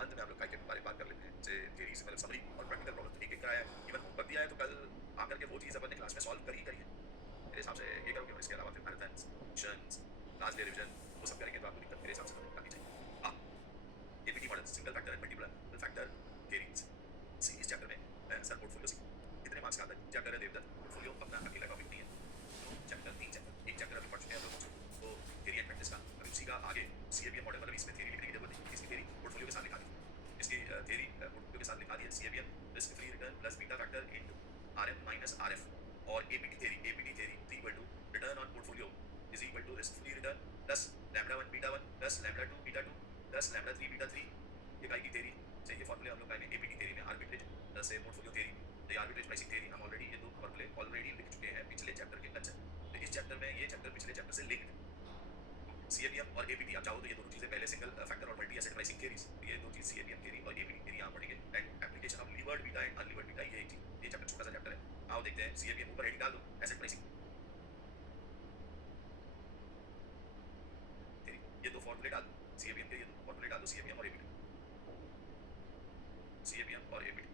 अंत में हम लोग काय के बारे में बात कर लेते हैं। जैसे थियरीज़ मतलब समरी और प्रैक्टिकल प्रॉब्लम एक-एक का है। इवन होमवर्क दिया है तो कल आकर के वो चीज़ अपन ने क्लास में सॉल्व करी है। मेरे हिसाब से ये करोगे और इसके अलावा फिर marathons, functions, last day revision वो सब करेंगे तो आपको दिक्कत मेरे हिसाब से खत्म करनी चाहिए। हाँ, APT model, single factor and multiple factor theories. See इस चैप्टर में सर पोर्टफोलियो सी कितने मार्क्स का आता है? चैप्टर है देवदत्त, पोर्टफोलियो अपना अकेला टॉपिक नहीं है। तो चैप्टर 3 चैप्टर, एक चैप्टर अभी पढ़ चुके हैं हम लोग तो थियरी एंड प्रैक्टिस का। अभी उसी का आगे सीएबीएम मॉडल मतलब इसमें थियरी लिखने की जरूरत नहीं, इसकी थियरी पोर्टफोलियो के साथ लिखा दी। इसकी थियरी पोर्टफोलियो के साथ लिखा दी है CAPM risk free return plus beta factor into RM minus RF और APT theory three equal to return on portfolio is equal to risk free return plus lambda 1 beta 1 plus lambda 2 beta 2 plus lambda 3 beta 3। ये काई की theory से ये फॉर्मूले हम लोग पाएंगे एपीटी थ्योरी में आर्बिट्रेज से पोर्टफोलियो थ्योरी तो आर्बिट्रेज प्राइसिंग थ्योरी हम ऑलरेडी ये दो फॉर्मूले ऑलरेडी लिख चुके हैं पिछले चैप्टर के अंदर। तो इस चैप्टर में ये चैप्टर पिछले चैप्टर से लिंक्ड सीएबीएम और एपीटी आप चाहो तो ये दोनों चीजें पहले सिंगल फैक्टर और मल्टी एसेट प्राइसिंग थ्योरीज ये दो चीज सीएबीएम थ्योरी और एपीटी थ्योरी यहां पढ़ेंगे and application of levered beta and unlevered beta ये एक चीज ये चैप्टर छोटा सा चैप्टर है। आओ देखते हैं सीएबीएम ऊपर हेडिंग डाल दो एसेट प्राइसिंग थ्योरी ये दो फॉर्मूले डाल दो सीएबीएम के ये दो फॉर्मूले डाल दो सीएबीएम और एपीटी सीएबीएम और एपीटी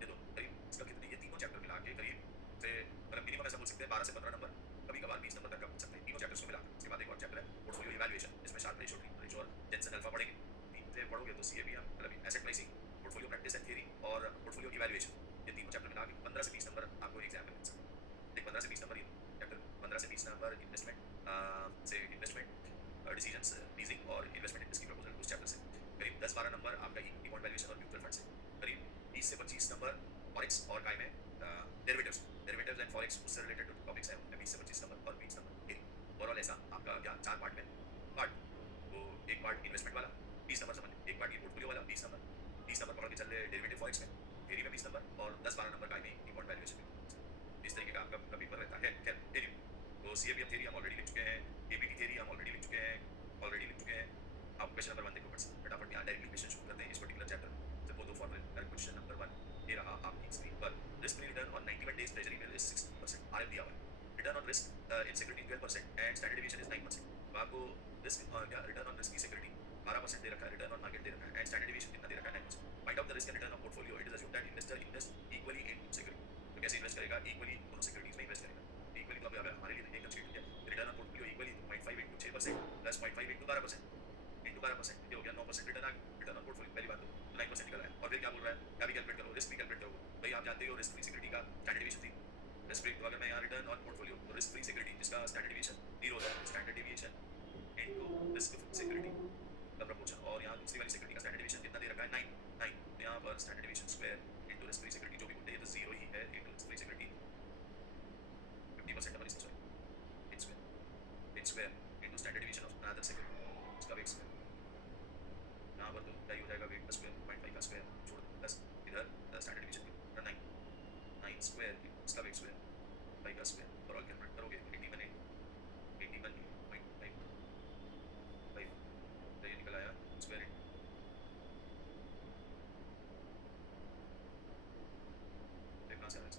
ये दो करीब इसका कितने ये तीनों चैप्टर मिला के करीब से मतलब मिनिमम ऐसा बोल सकते हैं 12 से 15 नंबर कभी कभार 20 नंबर तक का पूछ सकते हैं तीनों चैप्टर्स को मिला के। उसके बाद एक और चैप्टर है पोर्टफोलियो इवैल्यूएशन इसमें शार्प रेशियो ट्रिप रेशियो और जेनसन अल्फा पढ़ेंगे। तीन से पढ़ोगे तो सीएबीएम मतलब asset pricing portfolio practice and theory और पोर्टफोलियो इवैल्यूएशन ये तीनों चैप्टर मिला के 15 से 20 नंबर आपको एग्जाम में मिल सकते हैं। देख 15 से 20 नंबर ये चैप्टर 15 से 20 नंबर इन्वेस्टमेंट से इन्वेस्टमेंट डिसीजंस लीजिंग और इन्वेस्टमेंट रिस्क प्रपोजल उस चैप्टर से करीब 10-12 नंबर आपका इक्विटी बॉन्ड वैल्यूएशन और म्यूचुअल फंड से करीब 20 से 25 नंबर फॉरेक्स और काय में डेरिवेटिव्स एंड फॉरेक्स उससे रिलेटेड टॉपिक्स हैं उनमें 20 से 25 नंबर और 20 नंबर थियरी। ओवरऑल ऐसा आपका क्या 4 पार्ट में पार्ट तो एक पार्ट इन्वेस्टमेंट वाला 20 नंबर समझ एक पार्ट ये पोर्टफोलियो वाला 20 नंबर पकड़ के चल रहे डेरिवेटिव फॉरेक्स में थियरी में 20 नंबर और 10-12 नंबर काय में इक्विटी बॉन्ड वैल्यूएशन में इस तरीके का आपका पेपर रहता है। खैर एनीवे तो सीएबीएम थ्योरी हम ऑलरेडी लिख चुके हैं, एपीटी थ्योरी हम ऑलरेडी लिख चुके हैं। अब क्वेश्चन नंबर 1 देखो फटाफट यहाँ डायरेक्टली क्वेश्चन शुरू करते हैं इस पर्टिकुलर चैप्टर से। वो दो फॉर्मूले क्वेश्चन नंबर 1 ये रहा आपकी स्क्रीन पर। Risk free return on 91 days treasury bill is 16% RF दिया हुआ है। Return on risk in security 12% and standard division is 9%। तो आपको रिस्क क्या रिटर्न ऑन रिस्क की सिक्योरिटी 12% दे रखा है, रिटर्न ऑन मार्केट दे रखा है एंड स्टैंडर्ड डिवीजन कितना दे रखा है 9%। Find out the risk and return of portfolio it is assumed that investor invest equally in security. तो कैसे इन्वेस्ट करेगा इक्वली दोनों सिक्योरिटीज में इन्वेस्ट करेगा इक्वली। तो अगर हमारे लिए एकदम स्ट्रेट हो गया return on portfolio equally 0.5 into 6% plus 0.5 into 12% into 12% ये हो गया 9% रिटर्न आ गया रिटर्न ऑन पोर्टफोलियो पहली बात तो 9% निकल रहा है। और फिर क्या बोल रहा है क्या भी कैलकुलेट करो रिस्क भी कैलकुलेट करो भाई आप जानते हो रिस्क फ्री सिक्योरिटी का स्टैंडर्ड डिवीजन थी रिस्क फ्री। तो अगर मैं यहाँ रिटर्न ऑन पोर्टफोलियो तो रिस्क फ्री सिक्योरिटी जिसका स्टैंडर्ड डिवीजन 0 होता है standard division into risk security का प्रपोर्शन और यहाँ दूसरी वाली सिक्योरिटी का स्टैंडर्ड डिवीजन कितना दे रखा है 9 तो यहाँ पर standard division square into risk free security जो भी बोलते हैं तो 0 ही है इनटू रिस्क फ्री सिक्योरिटी 50% इसमें sorry in square into standard division of another security इसका वेट स्क्वायर यहाँ पर तो क्या ही हो जाएगा वेट का स्क्वायर 0.5 का स्क्वायर छोड़ दो प्लस इधर स्टैंडर्ड डिवीजन की 9 स्क्वायर इसका वेट स्क्वायर 5 का स्क्वायर और ऑल कैलकुलेट करोगे 81.5 तो ये निकल आया स्क्वायर कहाँ से आ रहा है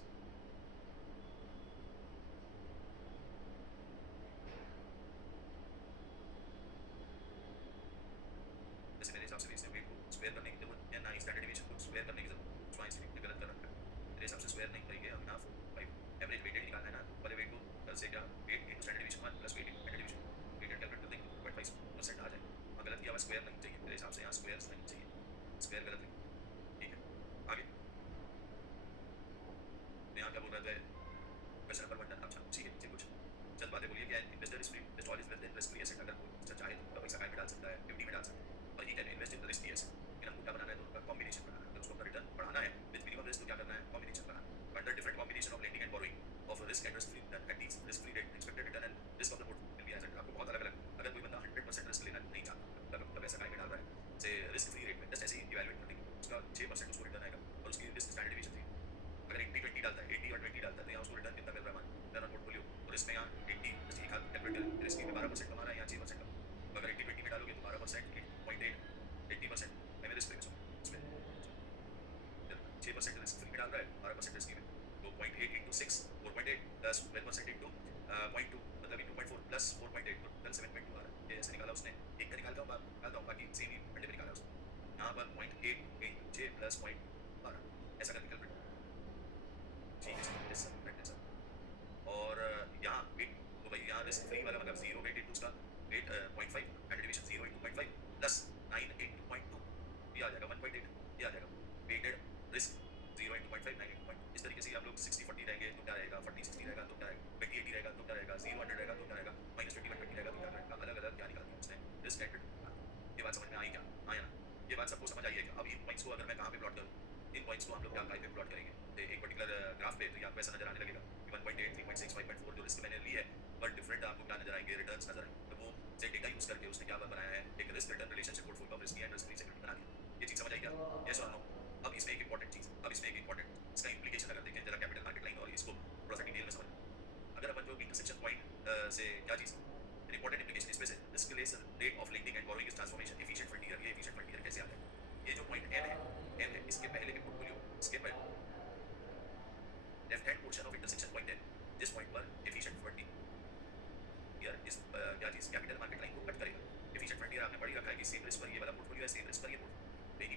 जैसे मेरे हिसाब से इसने वेट को स्क्वायर करने की जरूरत है ना ही स्टैंडर्ड डिवीजन को स्क्वायर करने की जरूरत है इसलिए इसने गलत कर रखा है। मेरे हिसाब से स्क्वायर नहीं करेंगे हम यहाँ 5 एवरेज वेटेड निकालना है ना तो पहले वेट को कल से क्या weight into standard division 1 plus weight into standard division weighted calculate कर देंगे 2.5% आ जाए। हाँ गलत किया हुआ स्क्वायर नहीं चाहिए मेरे हिसाब से यहाँ स्क्वायर नहीं चाहिए स्क्वायर गलत लिखा ठीक है। आगे यहाँ क्या बोल रहा था क्वेश्चन नंबर 1 अच्छा ठीक है नीचे कुछ चंद बातें बोलिए कि investor is free invest all is wealth in risk free asset. अगर कोई चाहे तो पूरा पैसा काय में डाल सकता है एफडी में डाल सकता है और he can invest in risk asset. लेकिन हमको क्या बनाना है दोनों का कॉम्बिनेशन बनाना है। तो उसको अपना रिटर्न बढ़ाना है विद मिनिमम रिस्क तो क्या करना है कॉम्बिनेशन बनाना है under different combination of lending and borrowing of risk and risk free at these risk free rate expected return and risk of the portfolio will be as आपको बहुत अलग अलग अगर कोई बंदा 100% रिस्क लेना नहीं चाहता मतलब पैसा काय में डाल रहा है से रिस्क फ्री रेट में जस्ट ऐसे ही इवैल्यूएट कर देंगे उसका 6% उसको रिटर्न आएगा और उसकी रिस्क स्टैंडर्ड डिवीजन थी अगर 80-20 डालता है 80 और 20 डालता है तो यहाँ उसको रिटर्न कितना मिल रहा है रिटर्न ऑन पोर्टफोलियो और इसमें यहाँ 80 जैसे एक हाथ कैलकुलेट करें रिस्क में 12% कमा रहा है यहाँ 6% कमा तो अगर 80-20 में डालोगे तो 12% 0.8 80% मैं रिस्क फ्री में इसमें 6% रिस्क फ्री में डाल रहा है 12% रिस्क में तो 0.8 इंटू 6 4.8 प्लस 12% इंटू 0.2 मतलब 2.4 प्लस 4.8 तो टोटल 7.2 आ रहा है ये ऐसे निकाला उसने एक का निकालता हूँ बाकी सेम ही मल्टीपल निकाला उसने यहाँ पर 10.12 ऐसा करके कैलकुलेट। ठीक है sir, yes sir, right sir. और यहाँ वेट, तो भाई यहाँ रिस्क फ्री वाला मतलब जीरो वेट इंटू उसका weight 0.5 and derivation zero into 0.5 plus 9 into 0.2, ये आ जाएगा 1.8, ये आ जाएगा weighted risk zero into 0.5 9 into 0.2। इस तरीके से हम लोग 60-40 रहेंगे तो क्या रहेगा, 40-60 रहेगा तो क्या रहेगा, 20-80 रहेगा तो क्या रहेगा, 0-100 रहेगा तो क्या रहेगा, -21-20 रहेगा तो क्या रहेगा, अलग अलग क्या निकालते हैं उसने रिस्क एंड रिटर्न। ये बात समझ में आई क्या, आया ना, ये बात सबको समझ आई है क्या? अब इन पॉइंट्स को अगर मैं कहाँ पे प्लॉट करूँ, इन पॉइंट्स को हम लोग क्या कहीं पे प्लॉट करेंगे, एक पर्टिकुलर ग्राफ पे, तो ये आपको ऐसा नजर आने लगेगा कि 1.8 3.6 5.4 जो रिस्क मैंने ली है, पर डिफरेंट आपको क्या नजर आएंगे, रिटर्न्स नजर आएंगे। तो वो से डेटा यूज करके उसने क्या बनाया है, एक risk return relationship portfolio of risky and risk free security बना दिया। ये चीज समझ आई क्या, यस और नो? अब इसमें एक इंपॉर्टेंट चीज, अब इसमें एक इंपॉर्टेंट इसका इंप्लीकेशन अगर देखें जरा कैपिटल मार्केट लाइन और इसको थोड़ा सा डिटेल में समझ, अगर अपन जो इंटरसेक्शन पॉइंट से क्या चीज है इंपॉर्टेंट इंप्लीकेशन इसमें से risk less rate of lending and borrowing is transformation efficient frontier, ये एफिशिएंट फ्रंटियर कैसे आ जाए, ये जो पॉइंट एम है इसके पहले के पोर्टफोलियो, इसके पहले left hand portion of intersection point है, जिस पॉइंट पर एफिशिएंट फ्रंटियर इस क्या चीज कैपिटल मार्केट लाइन को कट करेगा। एफिशिएंट फ्रंटियर आपने पढ़ी रखा है कि सेम रिस्क पर ये वाला पोर्टफोलियो है, सेम रिस्क पर ये पोर्टफोलियो, बेनी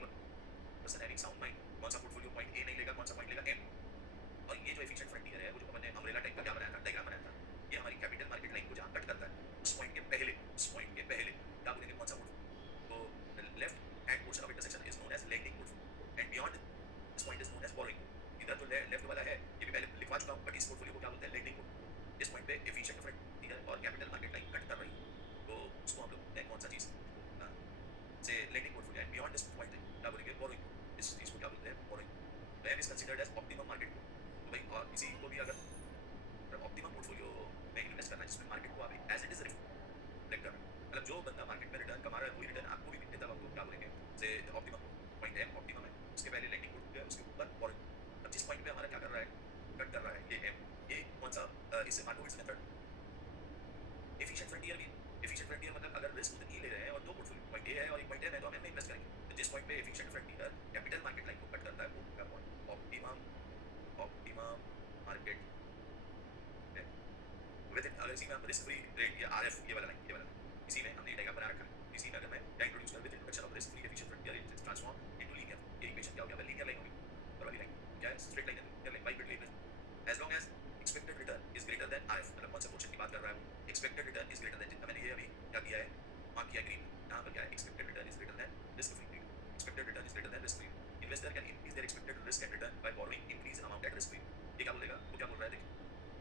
पर्सन हैविंग साउंड माइंड कौन सा पोर्टफोलियो पॉइंट ए नहीं लेगा, कौन सा पॉइंट लेगा एम। और ये जो एफिशिएंट फ्रंटियर है वो जो हमने अम्ब्रेला टाइप का क्या बनाया था, डायग्राम बनाया था, ये हमारी कैपिटल मार्केट लाइन को जहां कट करता है उस पॉइंट के पहले, उस पॉइंट के पहले क्या बोलेंगे, कौन सा पोर्टफोलियो, तो left hand portion of intersection is known as lending portfolio and beyond this point is known as borrowing. इधर तो लेफ्ट वाला है ये भी पहले लिखवा चुका हूं, बट इस पोर्टफोलियो को क्या बोलते हैं, लेंडिंग पोर्टफोलियो। इस पॉइंट पे एफिशिएंट फ्रंटियर और कैपिटल मार्केट लाइन कट कर रही है, तो उसको हम लोग बोलते हैं कौन सा चीज, से lending portfolio and beyond this point क्या बोलेंगे, बोरोइंग। इस चीज को क्या बोलते हैं, borrowing. When is considered as optimum market. तो भाई और इसी को भी अगर ऑप्टिमम पोर्टफोलियो में इन्वेस्ट करना है जिसमें मार्केट को आप एज इट इज रिफ्लेक्ट कर रहा है, मतलब जो बंदा मार्केट में रिटर्न कमा रहा है वही रिटर्न आपको भी मिलते, तब हमको क्या बोलेंगे, से ऑप्टिमम पॉइंट है, ऑप्टिमम है, उसके पहले लेंडिंग पोर्टफोलियो है, उसके ऊपर बोरोइंग। अब जिस पॉइंट पे हमारा क्या कर रहा है, कट कर रहा है, ये एम, ये कौन सा, इससे मार्कोविट्स मेथड एफिशिएंट फ्रंटियर भी, एफिशिएंट फ्रंटियर मतलब अगर रिस्क उतनी ही ले रहे हैं और दो पोर्टफोलियो पॉइंट ए है और एक पॉइंट है, तो हम एम में इन्वेस्ट करेंगे। तो जिस पॉइंट पे efficient frontier capital market line को कट करता है वो क्या पॉइंट, ऑप्टिमम, ऑप्टिमम मार्केट है। विद इन, अगर इसी में हम रिस्क फ्री रेट या आरएफ, ये वाला लाइन, ये वाला लाइन, इसी में हमने डायग्राम बना रखा है, इसी में अगर मैं क्या इंट्रोड्यूस कर with introduction of risk free efficient frontier it is transform into linear, ये इक्वेशन क्या हो गया, लीनियर लाइन हो गई, और वाली लाइन क्या है, स्ट्रेट लाइन है, linear line, by between as long as expected return is greater than RF, मतलब कौन सा पोर्शन की बात कर रहा है वो, expected return is greater then, जितना मैंने ये अभी क्या किया है, मार्क किया ग्रीन, यहाँ पर क्या है, expected return is greater than risk free rate, expected return is greater than risk free. Investor can increase their expected risk and return by borrowing increase amount at risk free. ये क्या बोलेगा, वो क्या बोल रहा है, देखिए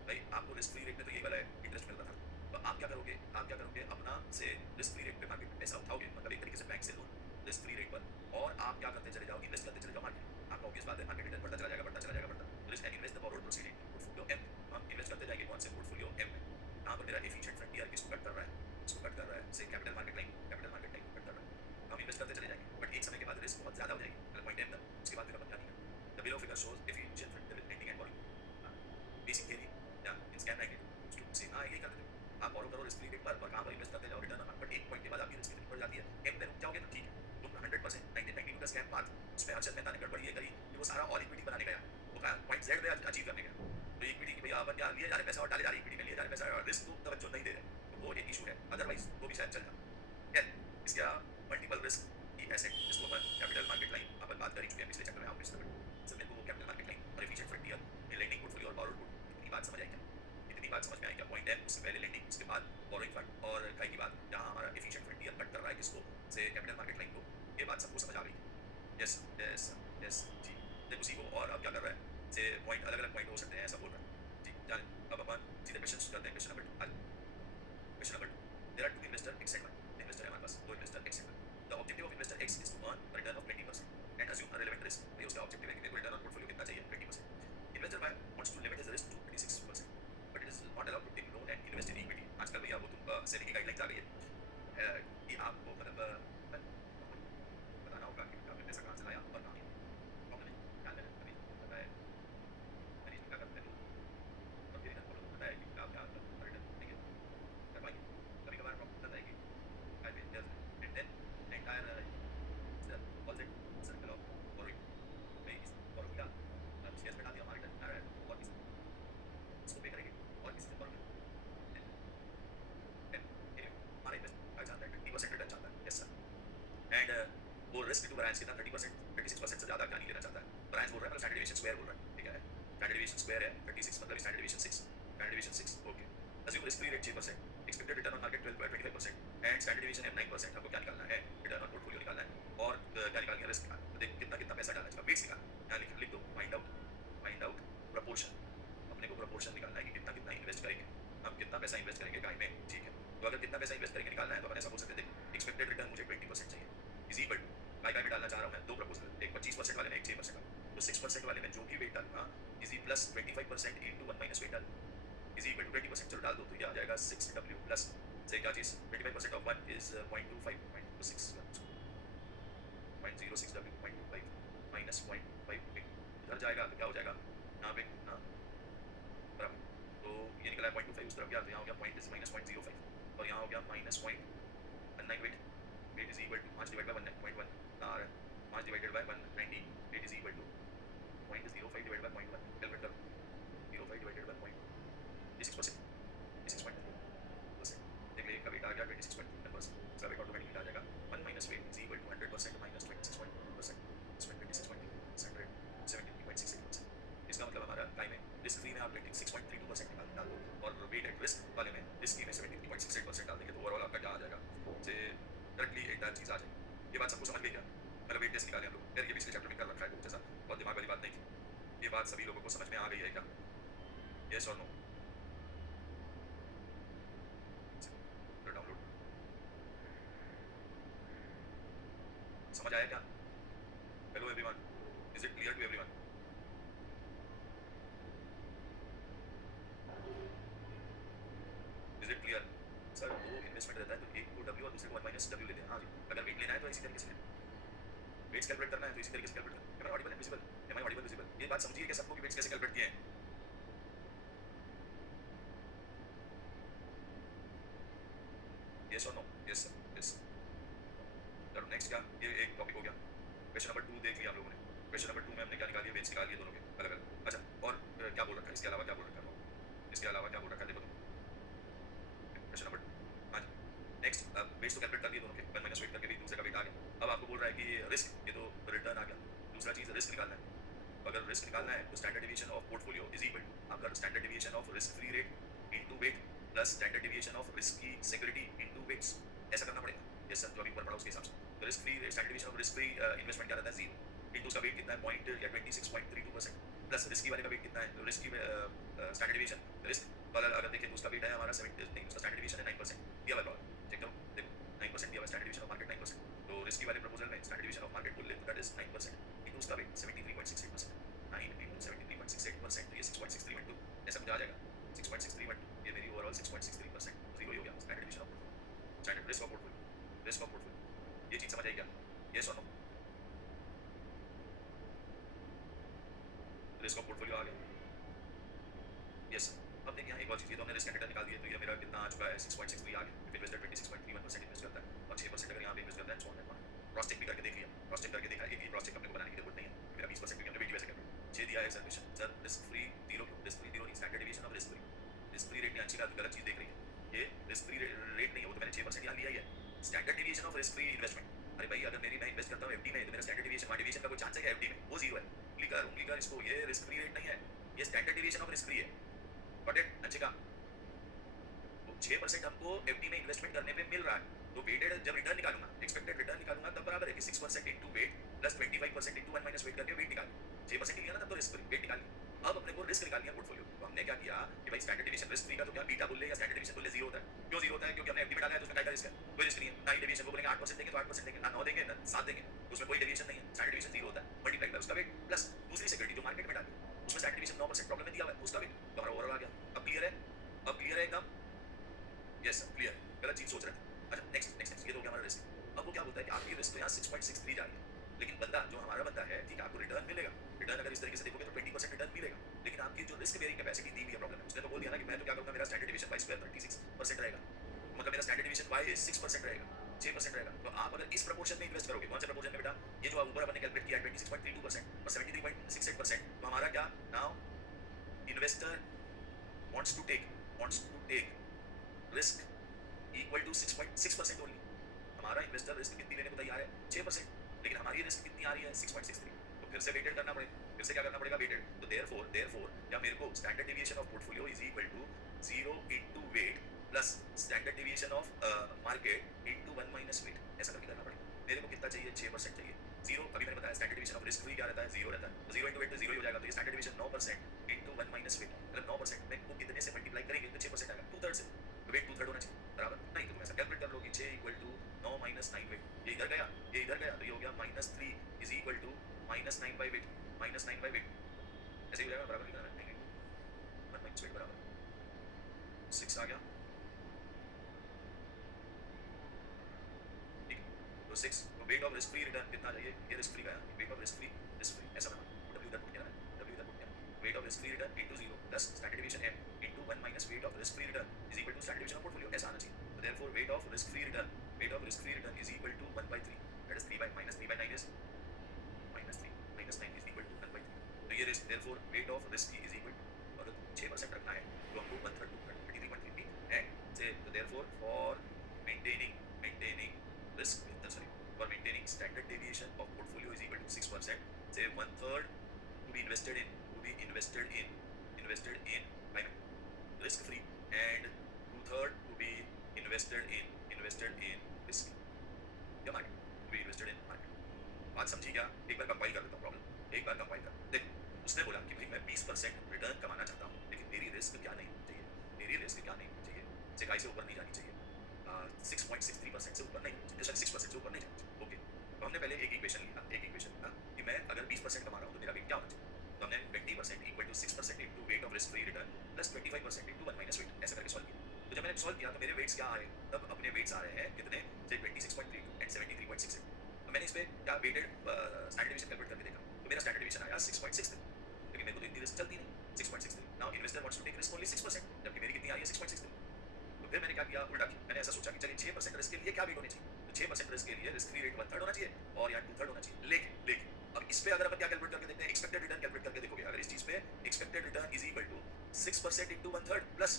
भाई आपको रिस्क फ्री रेट में तो ये वाला है इंटरेस्ट मिल रहा था, तो आप क्या करोगे, आप क्या करोगे, अपना से रिस्क फ्री रेट पे मार्केट में पैसा उठाओगे, मतलब एक तरीके से बैंक से लोन रिस्क फ्री रेट पर, और आप क्या करते चले जाओ, इन्वेस्ट करते चले जाओ मार्केट। आपका ऑब्वियस बात है मार्केट रिटर्न बढ़ता चला जाएगा, बढ़ता चला जाएगा, बढ़ता, risk and invest the borrowed proceed in portfolio M. हम इन्वेस्ट करते जाएंगे कौन से पोर्टफोलियो एम में, यहाँ पर मेरा एफिशिएंट फ्रंटियर किसको कट कर रहा है, इसको कट कर रहा है, से capital market line, capital market line को कट कर रहा है। हम इन्वेस्ट करते चले जाएंगे, बट एक समय के बाद रिस्क बहुत ज्यादा हो जाएगी, मतलब पॉइंट एम तक, उसके बाद फिर अपन क्या नहीं करना। The below figure shows efficient frontier lending and borrowing basic theory या इन स्कैम 92 सेम, हाँ यही करते थे, आप बोरो करो रिस्क फ्री रेट पर कहाँ पर इन्वेस्ट करते जाओ, रिटर्न, बट एक पॉइंट के बाद आपकी रिस्क फ्री बढ़ जाती है, एम पे रुक जाओगे तो ठीक है, तुम 100% 1992 का स्कैम बात, उसमें हर्षद मेहता ने गड़बड़ी ये करी कि वो सारा ऑल इक्विटी बनाने गया, वो पॉइंट जेड पे अचीव करने गया, तो इक्विटी की भैया अपन क्या लिए जा रहे पैसा और डाले जा रहे इक्विटी में लिए जा रहे पैसा और रिस्क को तवज्जो नहीं दे रहे, तो वो एक इशू है, अदरवाइज वो भी शायद चल जाता है। इसका मल्टीपल रिस्क की एसेट जिसको अपन कैपिटल मार्केट लाइन अपन बात कर ही चुके हैं पिछले चैप्टर में, आप पिछले सब मेरे को वो कैपिटल मार्केट लाइन और एफिशिएंट फ्रंटियर लेंडिंग पोर्टफोलियो और बोरोड पोर्टफोलियो, इतनी बात समझ आई क्या, इतनी बात समझ में आई क्या, पॉइंट है उससे पहले लेंडिंग, उसके बाद बोरोइंग फंड और कई की बात जहां हमारा एफिशिएंट फ्रंटियर कट कर रहा है किसको, से कैपिटल मार्केट लाइन को, ये बात सबको समझ आ गई, यस यस यस जी। देखो उसी को और अब क्या कर रहा है, से पॉइंट अलग अलग पॉइंट हो सकते हैं ऐसा बोल रहा है जी, जाने अब अपन सीधे क्वेश्चन करते हैं, question number 2, question number 2, there are two investor X and Y, investor है हमारे पास दो investor X and Y, the objective of investor X is to earn return of 20% and assume a relevant risk, भाई उसका objective है कि return on portfolio कितना चाहिए, 20%। Investor Y wants to limit his risk to 26%, but it is not allowed to take loan and invest in equity. आजकल भैया वो तुम सेबी की गाइडलाइंस आ गई है कि आपको मतलब बताना होगा कि आपने पैसा कहाँ से लाया और कहाँ गया, प्रॉब्लम है ध्यान देना, अभी पता है मैनेजमेंट क्या करते हैं लोग, और फिर इधर फॉलो पता है कि आप क्या रिटर्न देंगे कर पाएंगे, कभी कभार प्रॉब्लम होता है कि I will and then entire ना 30%, 36% से ज़्यादा क्या नहीं लेना चाहता है। ब्रायन बोल रहा है मतलब स्टैंडर्ड डिवीएशन स्क्वायर बोल रहा है, ठीक है। स्टैंडर्ड डिवीएशन स्क्वायर है 36 मतलब standard deviation 6, standard deviation 6 okay. Assume risk free rate 6%, expected return on market 25% and standard deviation है 9%। आपको क्या निकालना है? रिटर्न ऑन पोर्टफोलियो निकालना है और क्या निकालना है? रिस्क निकालना है। तो देख कितना कितना पैसा डालना है, इसका वेट्स निकालना है। यहाँ लिख दो फाइंड आउट प्रपोर्शन। अपने को प्रपोर्शन निकालना है कि कितना कितना इन्वेस्ट करेंगे, हम कितना पैसा इन्वेस्ट करेंगे गाय में, ठीक है। तो अगर कितना पैसा इन्वेस्ट करेंगे निकालना है तो अपन ऐसा बोल सकते हैं, एक्सपेक्टेड रिटर्न मुझे 20% चाहिए, इज इक्वल टू गाय में डालना चाह रहा हूँ मैं दो प्रपोजल, एक 25% वाले में, एक 6% वाले। तो 6% वाले में जो भी वेट डालूंगा is plus 25% into 1 minus wait डाल इज इक्वल टू 20%। चलो डाल दो तो ये आ जाएगा 6W प्लस से क्या चीज 25% ऑफ 1 इज 0.25 0.06W 0.25 माइनस 0.5 इधर जाएगा तो क्या हो जाएगा यहाँ पे, हाँ बराबर। तो ये निकला है 0.25 उस तरफ गया तो यहाँ हो गया पॉइंट इज माइनस 0.05 और यहाँ हो गया minus 0.19 weight. Weight is equal to 5 divide by 1.1 कहाँ आ रहा है 5 divided by 190। Weight is equal to 0.05 divide by 0.1 calculate करो 0.5 डिवाइडेड बाय 6%, 6.2%। देख ले का वेट आ गया 26.1%, इसका वेट ऑटोमेटिकली आ जाएगा 1 minus weight is equal to 100% minus 26.2%, इसमें 26.2% 73.68%। इसका मतलब हमारा टाइम है रिस्क फ्री में आप 26.32% डाल दो और वेट एट रिस्क वाले में रिस्क में 73.68% डाल देंगे तो ओवरऑल आपका क्या आ जाएगा से डायरेक्टली एक चीज आ जाएगी। ये बात सबको समझ गई क्या? मतलब वेट टेस्ट निकाले हम लोग, यार ये पिछले चैप्टर में कर रखा है कुछ ऐसा, बहुत दिमाग वाली बात नहीं थी। ये बात सभी लोगों को समझ में आ गई है क्या? यस और नो? डाउनलोड समझ आया क्या? Hello everyone, is it clear to everyone? Is it clear? Sir दो इन्वेस्टमेंट रहता है तो एक को W और दूसरे को 1 माइनस W लेते हैं। हाँ जी, अगर वेट लेना है तो इसी तरीके से वेट्स कैलकुलेट करना है तो इसी तरीके से कैलकुलेट करना है। Am I audible and visible? Am I audible visible? ये बात समझिए कि सबको कि वेट्स कैसे कैलकुलेट किए हैं। यस और नो? Yes sir, yes. चलो नेक्स्ट क्या, ये एक टॉपिक हो गया। क्वेश्चन नंबर 2 देख लिया हम लोगों ने। क्वेश्चन नंबर 2 में हमने क्या निकाल लिया? वेट्स निकाल लिए दोनों के अलग अलग। अच्छा और क्या बोल रखा है इसके अलावा, क्या बोल रखा है? इसके अलावा क्या बोल रखा है देखो तुम। क्वेश्चन नंबर 2, हाँ जी। नेक्स्ट अब वेट्स तो कैलकुलेट कर लिए दोनों के, 1 माइनस वेट करके भी दूसरे का वेट आ गया। अब आपको बोल रहा है कि रिस्क, ये तो रिटर्न आ गया। दूसरा चीज रिस्क निकालना है। अगर रिस्क निकालना है तो standard deviation of portfolio is equal to आपका standard deviation of risk free rate into weight plus standard deviation of risk की सिक्योरिटी इनटू वेट्स। ऐसा करना पड़ेगा। यस सर, जो अभी ऊपर पढ़ा उसके हिसाब से। तो risk free standard deviation of risk free investment क्या रहता है? 0 इनटू उसका वेट कितना है? पॉइंट या 26.32% प्लस रिस्की वाले का वेट कितना है? तो रिस्की स्टैंडर्ड डिवीएशन रिस्क वाला अगर देखें तो उसका वेट है हमारा 70 नहीं, उसका स्टैंडर्ड डिवीएशन है 9% दिया हुआ है। चेक करो देखो 9% दिया हुआ स्टैंडर्ड डिवीएशन ऑफ मार्केट 9%। तो रिस्की वाले प्रपोजल में स्टैंडर्ड डिवीएशन ऑफ मार्केट बोल ले तो दैट इज 9% इनटू उसका वेट 73.68%। 9 into 73.68% तो ये 6.6312 ऐसा कुछ आ जाएगा। 6.6312 ये मेरी ओवरऑल 6.63% जीरो हो गया standard division of portfolio, standard risk of portfolio, risk of portfolio. ये चीज समझ आई क्या? यस और नो? रिस्क ऑफ पोर्टफोलियो आ गया। Yes sir. अब देखिए यहाँ एक और चीज, ये तो हमने रिस्क एंड रिटर्न निकाल दिए तो ये मेरा कितना आ चुका है 6.63 आ गया। इफ इन्वेस्टर 26.31% इन्वेस्ट करता है और 6% अगर यहाँ पे इन्वेस्ट करता है so on and cross check भी करके देख लिया, क्रॉस चेक करके देखा एक ही क्रॉस चेक अपने को बनाने की जरूरत नहीं है। मेरा 20% क्योंकि हमने वेट वैसे कर 6 दिया है sir question. Sir risk free zero क्यों? रिस्क फ्री जीरो नहीं, standard deviation of risk free. Risk free rate नहीं, अच्छी बात गलत चीज देख रही है। ये रिस्क फ्री रेट नहीं है, वो तो मैंने 6% यहाँ लिया ही है। Standard deviation of risk free investment. अरे भाई अगर मेरी मैं इन्वेस्ट करता हूँ एफडी में तो मेरा स्टैंडर्ड डिवीएशन डिवीएशन का कोई चांस है क्या एफडी में? वो जीरो है। उंगली कर इसको, ये रिस्क फ्री रेट नहीं है, ये standard deviation of risk free है। Got it? अच्छे का 6% हमको एफडी में इन्वेस्टमेंट करने पे मिल रहा है तो वेटेड जब रिटर्न निकालूंगा, एक्सपेक्टेड रिटर्न निकालूंगा तब बराबर है कि 6% into weight plus 25% into 1 minus wait करके वेट निकाल 6% ही लिया ना तब तो रिस्क वेट निकाल लिया। अब अपने को रिस्क निकालनी है पोर्टफोलियो। तो हमने क्या किया कि भाई स्टैंडर्ड डिवीएशन रिस्क फ्री का तो क्या बीटा बोल ले या स्टैंडर्ड डिवीएशन बोल ले जीरो होता है। क्यों जीरो होता है? क्योंकि हमने एफडी में डाला है तो उसमें क्या रिस्क है? कोई रिस्क नहीं है। ना ही डेविएशन को बोलेंगे 8% देंगे तो 8% देंगे, ना 9 देंगे ना 7 देंगे, तो उसमें कोई डेविएशन नहीं है। स्टैंडर्ड डिवीएशन जीरो होता है मल्टीप्लाई बाय उसका वेट प्लस दूसरी सिक्योरिटी जो मार्केट में डाली उसमें स्टैंडर्ड डिवीएशन 9% प्रॉब्लम में दिया हुआ है उसका वेट, तो हमारा ओवरऑल आ गया। अब क्लियर है? अब क्लियर है एकदम? यस सर क्लियर है, गलत चीज सोच रहे थे। अच्छा नेक्स्ट नेक्स्ट नेक्स्ट ये तो हो गया हमारा रिस्क। अब वो क्या बोलता है कि आपकी रिस्क तो यहाँ 6.63 जा रही है लेकिन बंदा जो हमारा बंदा है ठीक है आपको रिटर्न मिलेगा। रिटर्न अगर इस तरीके से देखोगे तो 20% रिटर्न मिलेगा लेकिन आपकी जो रिस्क बेयरिंग कैपेसिटी दी हुई है प्रॉब्लम है। उसने तो बोल दिया ना कि मैं तो क्या करूंगा, मेरा स्टैंडर्ड डिवीएशन वाई स्क्वायर 36% रहेगा, मतलब मेरा स्टैंडर्ड डिवीएशन वाई 6% रहेगा, 6% रहेगा। तो आप अगर इस प्रपोर्शन में इन्वेस्ट करोगे, कौन से प्रपोर्शन में बेटा? ये जो ऊपर अपने कैलकुलेट किया 26.32% और 73.68%, तो हमारा क्या now investor wants to take risk equal to 6.6% only. हमारा इन्वेस्टर रिस्क कितनी लेने को तैयार है? 6%। लेकिन हमारी रिस्क कितनी आ रही है 6.63, तो फिर से वेटेड करना पड़ेगा, फिर से क्या करना पड़ेगा वेटेड, तो देयरफॉर या मेरे को standard deviation of portfolio is equal to 0 into weight plus standard deviation of market into 1 minus weight, ऐसा करके करना पड़ेगा। मेरे को कितना चाहिए 6% चाहिए, जीरो अभी मैंने बताया standard deviation of risk free क्या रहता है 0 रहता है, तो 0 इनटू वेट तो 0 ही हो जाएगा, तो ये standard deviation 9% into 1 minus wait, मतलब 9% में को कितने से मल्टीप्लाई करेंगे तो 6% आएगा, 2/3 से, तो वेट 2/3 होना चाहिए बराबर, नहीं तो तुम ऐसा कैलकुलेट कर लो कि 6 इक्वल टू 9 माइनस 9 वेट, ये इधर गया ये इधर गया, तो ये हो गया -3 is equal to -9 by weight, -9 by weight, ऐसे ही हो जाएगा बराबर, लिखना है 9 इनटू 1 माइनस वेट बराबर 6 आ गया, ठीक है, तो 6, तो wait of risk free return कितना चाहिए, ये रिस्क फ्री का है, वेट ऑफ रिस्क फ्री ऐसा बना, डब्ल्यू इधर पुट किया है, डब्ल्यू इधर पुट किया, weight of risk free return into 0 plus standard deviation m into 1 minus weight of risk free return is equal to standard deviation of portfolio, ऐसा आना चाहिए, तो therefore weight of risk free return is equal to 1/3, that is 3 by -3/9 is -3 -9 is equal to 1/3, तो ये risk therefore weight of risk is equal to, अगर 6% रखना है तो हमको 1/3 33.3 एंड से, तो therefore for maintaining risk sorry for maintaining standard deviation of portfolio is equal to 6%, say 1/3 to be invested in by risk free and 2/3 to be invested in risk या market, to be invested in market, बात समझी क्या, एक बार compile कर देता हूँ problem, एक बार compile कर, देखो उसने बोला कि भाई मैं 20% रिटर्न कमाना चाहता हूँ, लेकिन मेरी रिस्क क्या नहीं होनी चाहिए, मेरी रिस्क क्या नहीं होनी चाहिए, सिकाई से ऊपर नहीं जानी चाहिए, 6.63% से ऊपर नहीं, जैसे 6% से ऊपर नहीं जाना चाहिए, ओके, तो हमने पहले एक इक्वेशन लिया कि मैं अगर 20% कमा रहा हूँ तो मेरा वेट क्या होना चाहिए, तो हमने 20% equal to 6% into weight of risk free return plus 25% into 1 minus weight, ऐसा करके सॉल्व किया, तो जब मैंने सॉल्व किया तो मेरे वेट्स क्या आ रहे हैं, तब अपने वेट्स आ रहे हैं कितने, से 26.32 एंड 73.68, तो मैंने इस पे क्या वेटेड स्टैंडर्ड डेविएशन कैलकुलेट करके देखा, तो मेरा स्टैंडर्ड डेविएशन आया 6.63, लेकिन मेरे को तो इतनी रिस्क चलती नहीं, 6.63, now investor wants to take risk only 6%, जबकि मेरी कितनी आ रही है 6.63, तो फिर मैंने क्या किया, उल्टा किया, मैंने ऐसा सोचा कि चलिए 6% रिस्क के लिए क्या वेट होनी चाहिए, तो 6% रिस्क के लिए रिस्क फ्री रेट 1/3 होना चाहिए और या 2/3 होना चाहिए, लेकिन अब इस पे अगर अपन क्या कैलकुलेट करके देखते हैं, एक्सपेक्टेड रिटर्न कैलकुलेट करके देखोगे, अगर इस चीज पे expected return is equal to 6% into 1/3 plus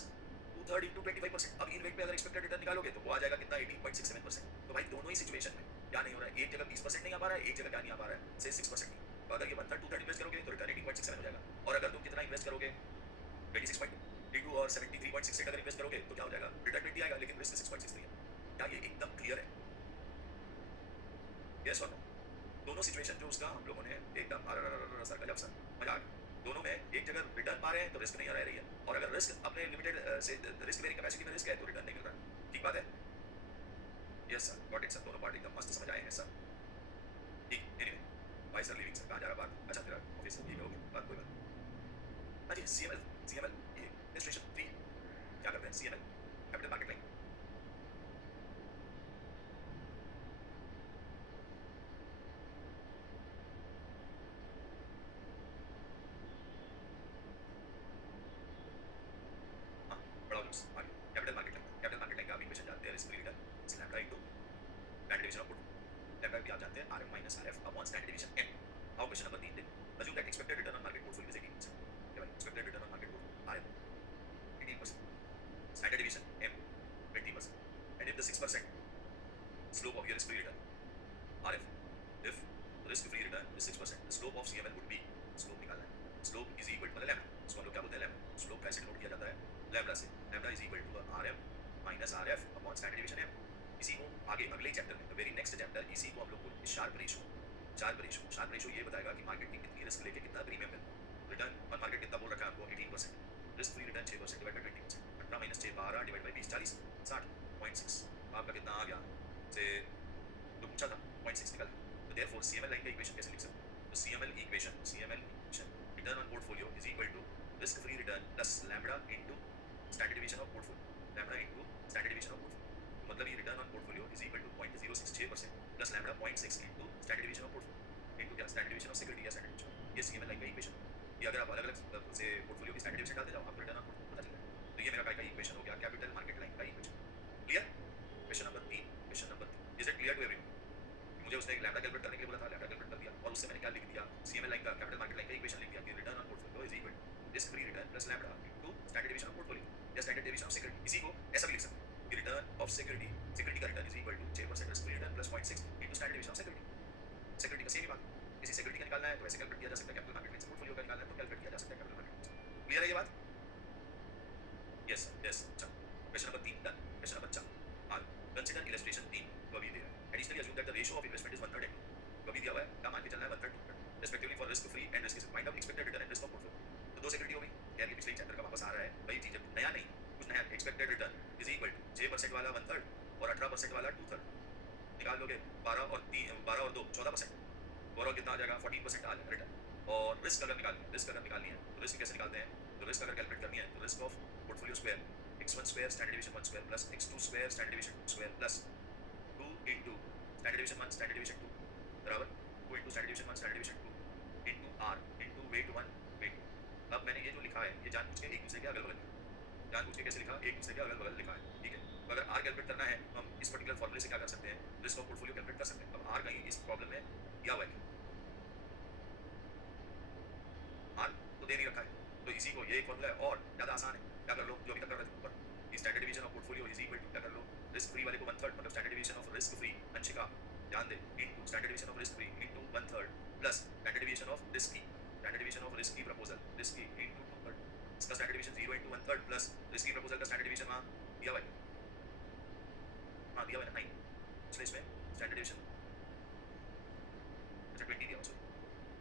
2/3 into 25%, अब इन वेट पे अगर एक्सपेक्टेड रिटर्न निकालोगे तो वो आ जाएगा कितना 18.67%, तो भाई दोनों ही सिचुएशन में क्या नहीं हो रहा है, एक जगह 20% नहीं आ पा रहा है, एक जगह क्या नहीं आ पा रहा है, से 6% नहीं, तो अगर ये 1/3 2/3 इन्वेस्ट करोगे तो रिटर्न 18.67 हो जाएगा, और अगर तुम कितना इन्वेस्ट करोगे 26.32 और 73.68 अगर इन्वेस्ट करोगे तो क्या हो जाएगा, रिटर्न 20 आएगा, लेकिन रिस्क 6.63 है, क्या ये एकदम क्लियर है, यस और नो, दोनों सिचुएशन जो उसका हम लोगों ने एकदम सर का जब सर मजा आ गया, दोनों में एक जगह रिटर्न पा रहे हैं तो रिस्क नहीं आ रही है, और अगर रिस्क अपने लिमिटेड से रिस्क मेरी कैपेसिटी में रिस्क है तो रिटर्न नहीं मिल रहा है, ठीक बात है, yes sir got it sir, दोनों पार्ट एकदम मस्त समझ आए हैं सर, ठीक, एनीवे भाई सर लिविंग सर कहाँ जा रहा बात, अच्छा तेरा ऑफिस ठीक है, ओके बात कोई बात, हाँ जी सीएमएल ये एडमिनिस्ट्रेशन फ्री क्या करते हैं, सीएमएल कैपिटल मार्केट लाइन, हाँ बड़ा ऑफिस आगे कैपिटल मार्केट लाइन का आप इक्वेशन जानते हैं, risk free return is lambda into standard deviation of portfolio, lambda भी आप जानते हैं RM minus RF upon standard deviation M, आओ क्वेश्चन नंबर 3 देखो, assume that expected return on market portfolio is 18%, क्या भाई expected return on market portfolio RM 18%, standard deviation m 20%, and if the 6% slope of your risk free return RF, if risk free return is 6%, the slope of CML would be, slope निकालना है, slope is equal to मतलब lambda, इसको हम लोग क्या बोलते हैं lambda, slope कैसे डिनोट किया जाता है लैम्डा से, lambda is equal to RM minus RF upon standard deviation m, इसी को आगे अगले चैप्टर में, वेरी नेक्स्ट चैप्टर, इसी को हम लोग बोलते हैं शार्प रेशो ये बताएगा कि मार्केट की कितनी रिस्क लेके कितना प्रीमियम मिलता है, रिटर्न ऑन मार्केट कितना बोल रखा है हमको 18%, risk free return 6% divide by 20%, 18 minus 6 12 divide by 20 40 60.6, आपका कितना आ गया से जो पूछा था 0.6 निकल, तो देयरफॉर सीएमएल लाइन का इक्वेशन कैसे लिख सकते हैं, तो CML equation return on portfolio is equal to risk free return plus lambda into standard deviation of portfolio, lambda into standard deviation of portfolio, तो मतलब ये return on portfolio is equal to 0.066% plus lambda 0.6 into standard deviation of portfolio into क्या standard deviation of security या standard deviation, ये CML line का equation, ये अगर आप अलग-अलग से पोर्टफोलियो की स्टैंडर्ड डेविएशन डालते जाओ आपको रिटर्न ऑन पोर्टफोलियो पता चलेगा, तो ये मेरा काय का इक्वेशन हो गया कैपिटल मार्केट लाइन का equation, clear, question number 3 is it clear to everyone, मुझे उसने एक लैम्डा कैलकुलेट करने के लिए बोला था, लैम्डा कैलकुलेट कर दिया, और उससे मैंने क्या लिख दिया सीएमएल लाइन का कैपिटल मार्केट लाइन का इक्वेशन लिख दिया कि return on portfolio is equal to risk free return plus lambda into standard deviation of portfolio या स्टैंडर्ड डेविएशन ऑफ सिक्योरिटी, इसी को ऐसा भी लिख सकते हैं कि रिटर्न ऑफ सिक्योरिटी का return is equal to 6% risk free return plus 0.6 into standard deviation of security, security का सेम ही बात है। किसी सिक्योरिटी का निकालना है तो वैसे कैलकुलेट किया जा सकता है कैपिटल मार्केट लाइन से, पोर्टफोलियो का निकालना है तो कैलकुलेट किया जा सकता है कैपिटल मार्केट लाइन से। क्लियर है ये बात? Yes yes. चलो question number 3 done. Question number 4 आगे कंसीडर इलस्ट्रेशन 3 को अभी दिया है। Additionally assume that the ratio of investment is 1/3 को अभी दिया हुआ है, क्या मान के चलना है 1/3 2/3 respectively for risk free and risk find out expected return and risk of portfolio. तो दो सिक्योरिटी हो गई यार, ये पिछले चैप्टर का वापस आ रहा है वही चीज है, नया नहीं कुछ नया। Expected return is equal to 6% वाला 1/3 और 18% वाला 2/3 निकाल लोगे। 12 और 3 12 और 2 14%, ओवरऑल कितना आ जाएगा 14% आ जाएगा रिटर्न। और रिस्क अगर निकालनी है तो रिस्क कैसे निकालते हैं, तो रिस्क अगर कैलकुलेट करनी है तो risk of portfolio square x1 square standard division 1 square plus x2 square standard division 2 square plus 2 into standard division 1 standard division 2 बराबर 2 into standard division 1 standard division 2 into r into weight 1 weight 2। अब मैंने ये जो लिखा है ये जानबूझ के एक दूसरे के अगल बगल लिखा, जानबूझ के कैसे लिखा, एक दूसरे के अगल बगल लिखा है, ठीक है। तो अगर r कैलकुलेट करना है तो हम इस पर्टिकुलर फॉर्मूले से क्या कर सकते हैं, रिस्क ऑफ पोर्टफोलियो कैलकुलेट कर सकते हैं। अब r कहीं इस प्रॉब्लम में दिया हुआ है, r तो दे नहीं रखा है, तो इसी को ये एक फॉर्मूला है और ज़्यादा आसान है, क्या कर लो जो अभी तक कर रहे थे ऊपर, standard division of portfolio is equal to क्या कर लो, रिस्क फ्री वाले को 1/3 मतलब standard division of risk free Anshika ध्यान दे into standard division of risk free into 1/3 plus standard division of risky proposal risky into 2/3। इसका standard division 0 into 1/3 plus risky proposal का स्टैंडर्ड डिवीजन वहां दिया हुआ है, हां दिया हुआ है 9, इसलिए इसमें स्टैंडर्ड डिवीजन अच्छा 20 दिया हुआ,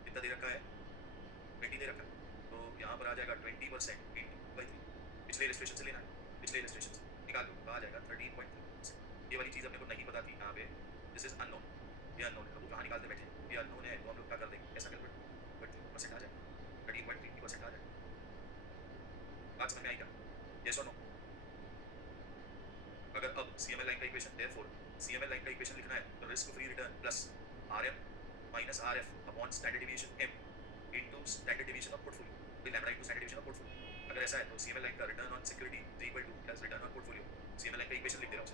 कितना दे रखा है 20 दे रखा है, तो यहाँ पर आ जाएगा 20% इनटू बाई 3। पिछले इलस्ट्रेशन से लेना है, पिछले इलस्ट्रेशन से निकाल दो तो आ जाएगा 13.3%। ये वाली चीज़ अपने को नहीं पता थी यहाँ पे, दिस इज अननोन, ये अननोन है, वो कहाँ निकालते बैठे, ये अननोन है तो हम लोग क्या कर देंगे, कैसा कैलकुलेट करते परसेंट आ जाएगा 13.3% आ जाएगा। बात समझ में आई क्या, यस और नो? अगर अब CML लाइन का इक्वेशन देयरफॉर CML लाइन का इक्वेशन लिखना है तो risk free return plus RM minus RF upon standard division M into standard division of portfolio, फिर lambda into standard division of portfolio. अगर ऐसा है तो CML लाइन का return on security is equal to plus return on portfolio, CML line का equation लिख दे रहा हूं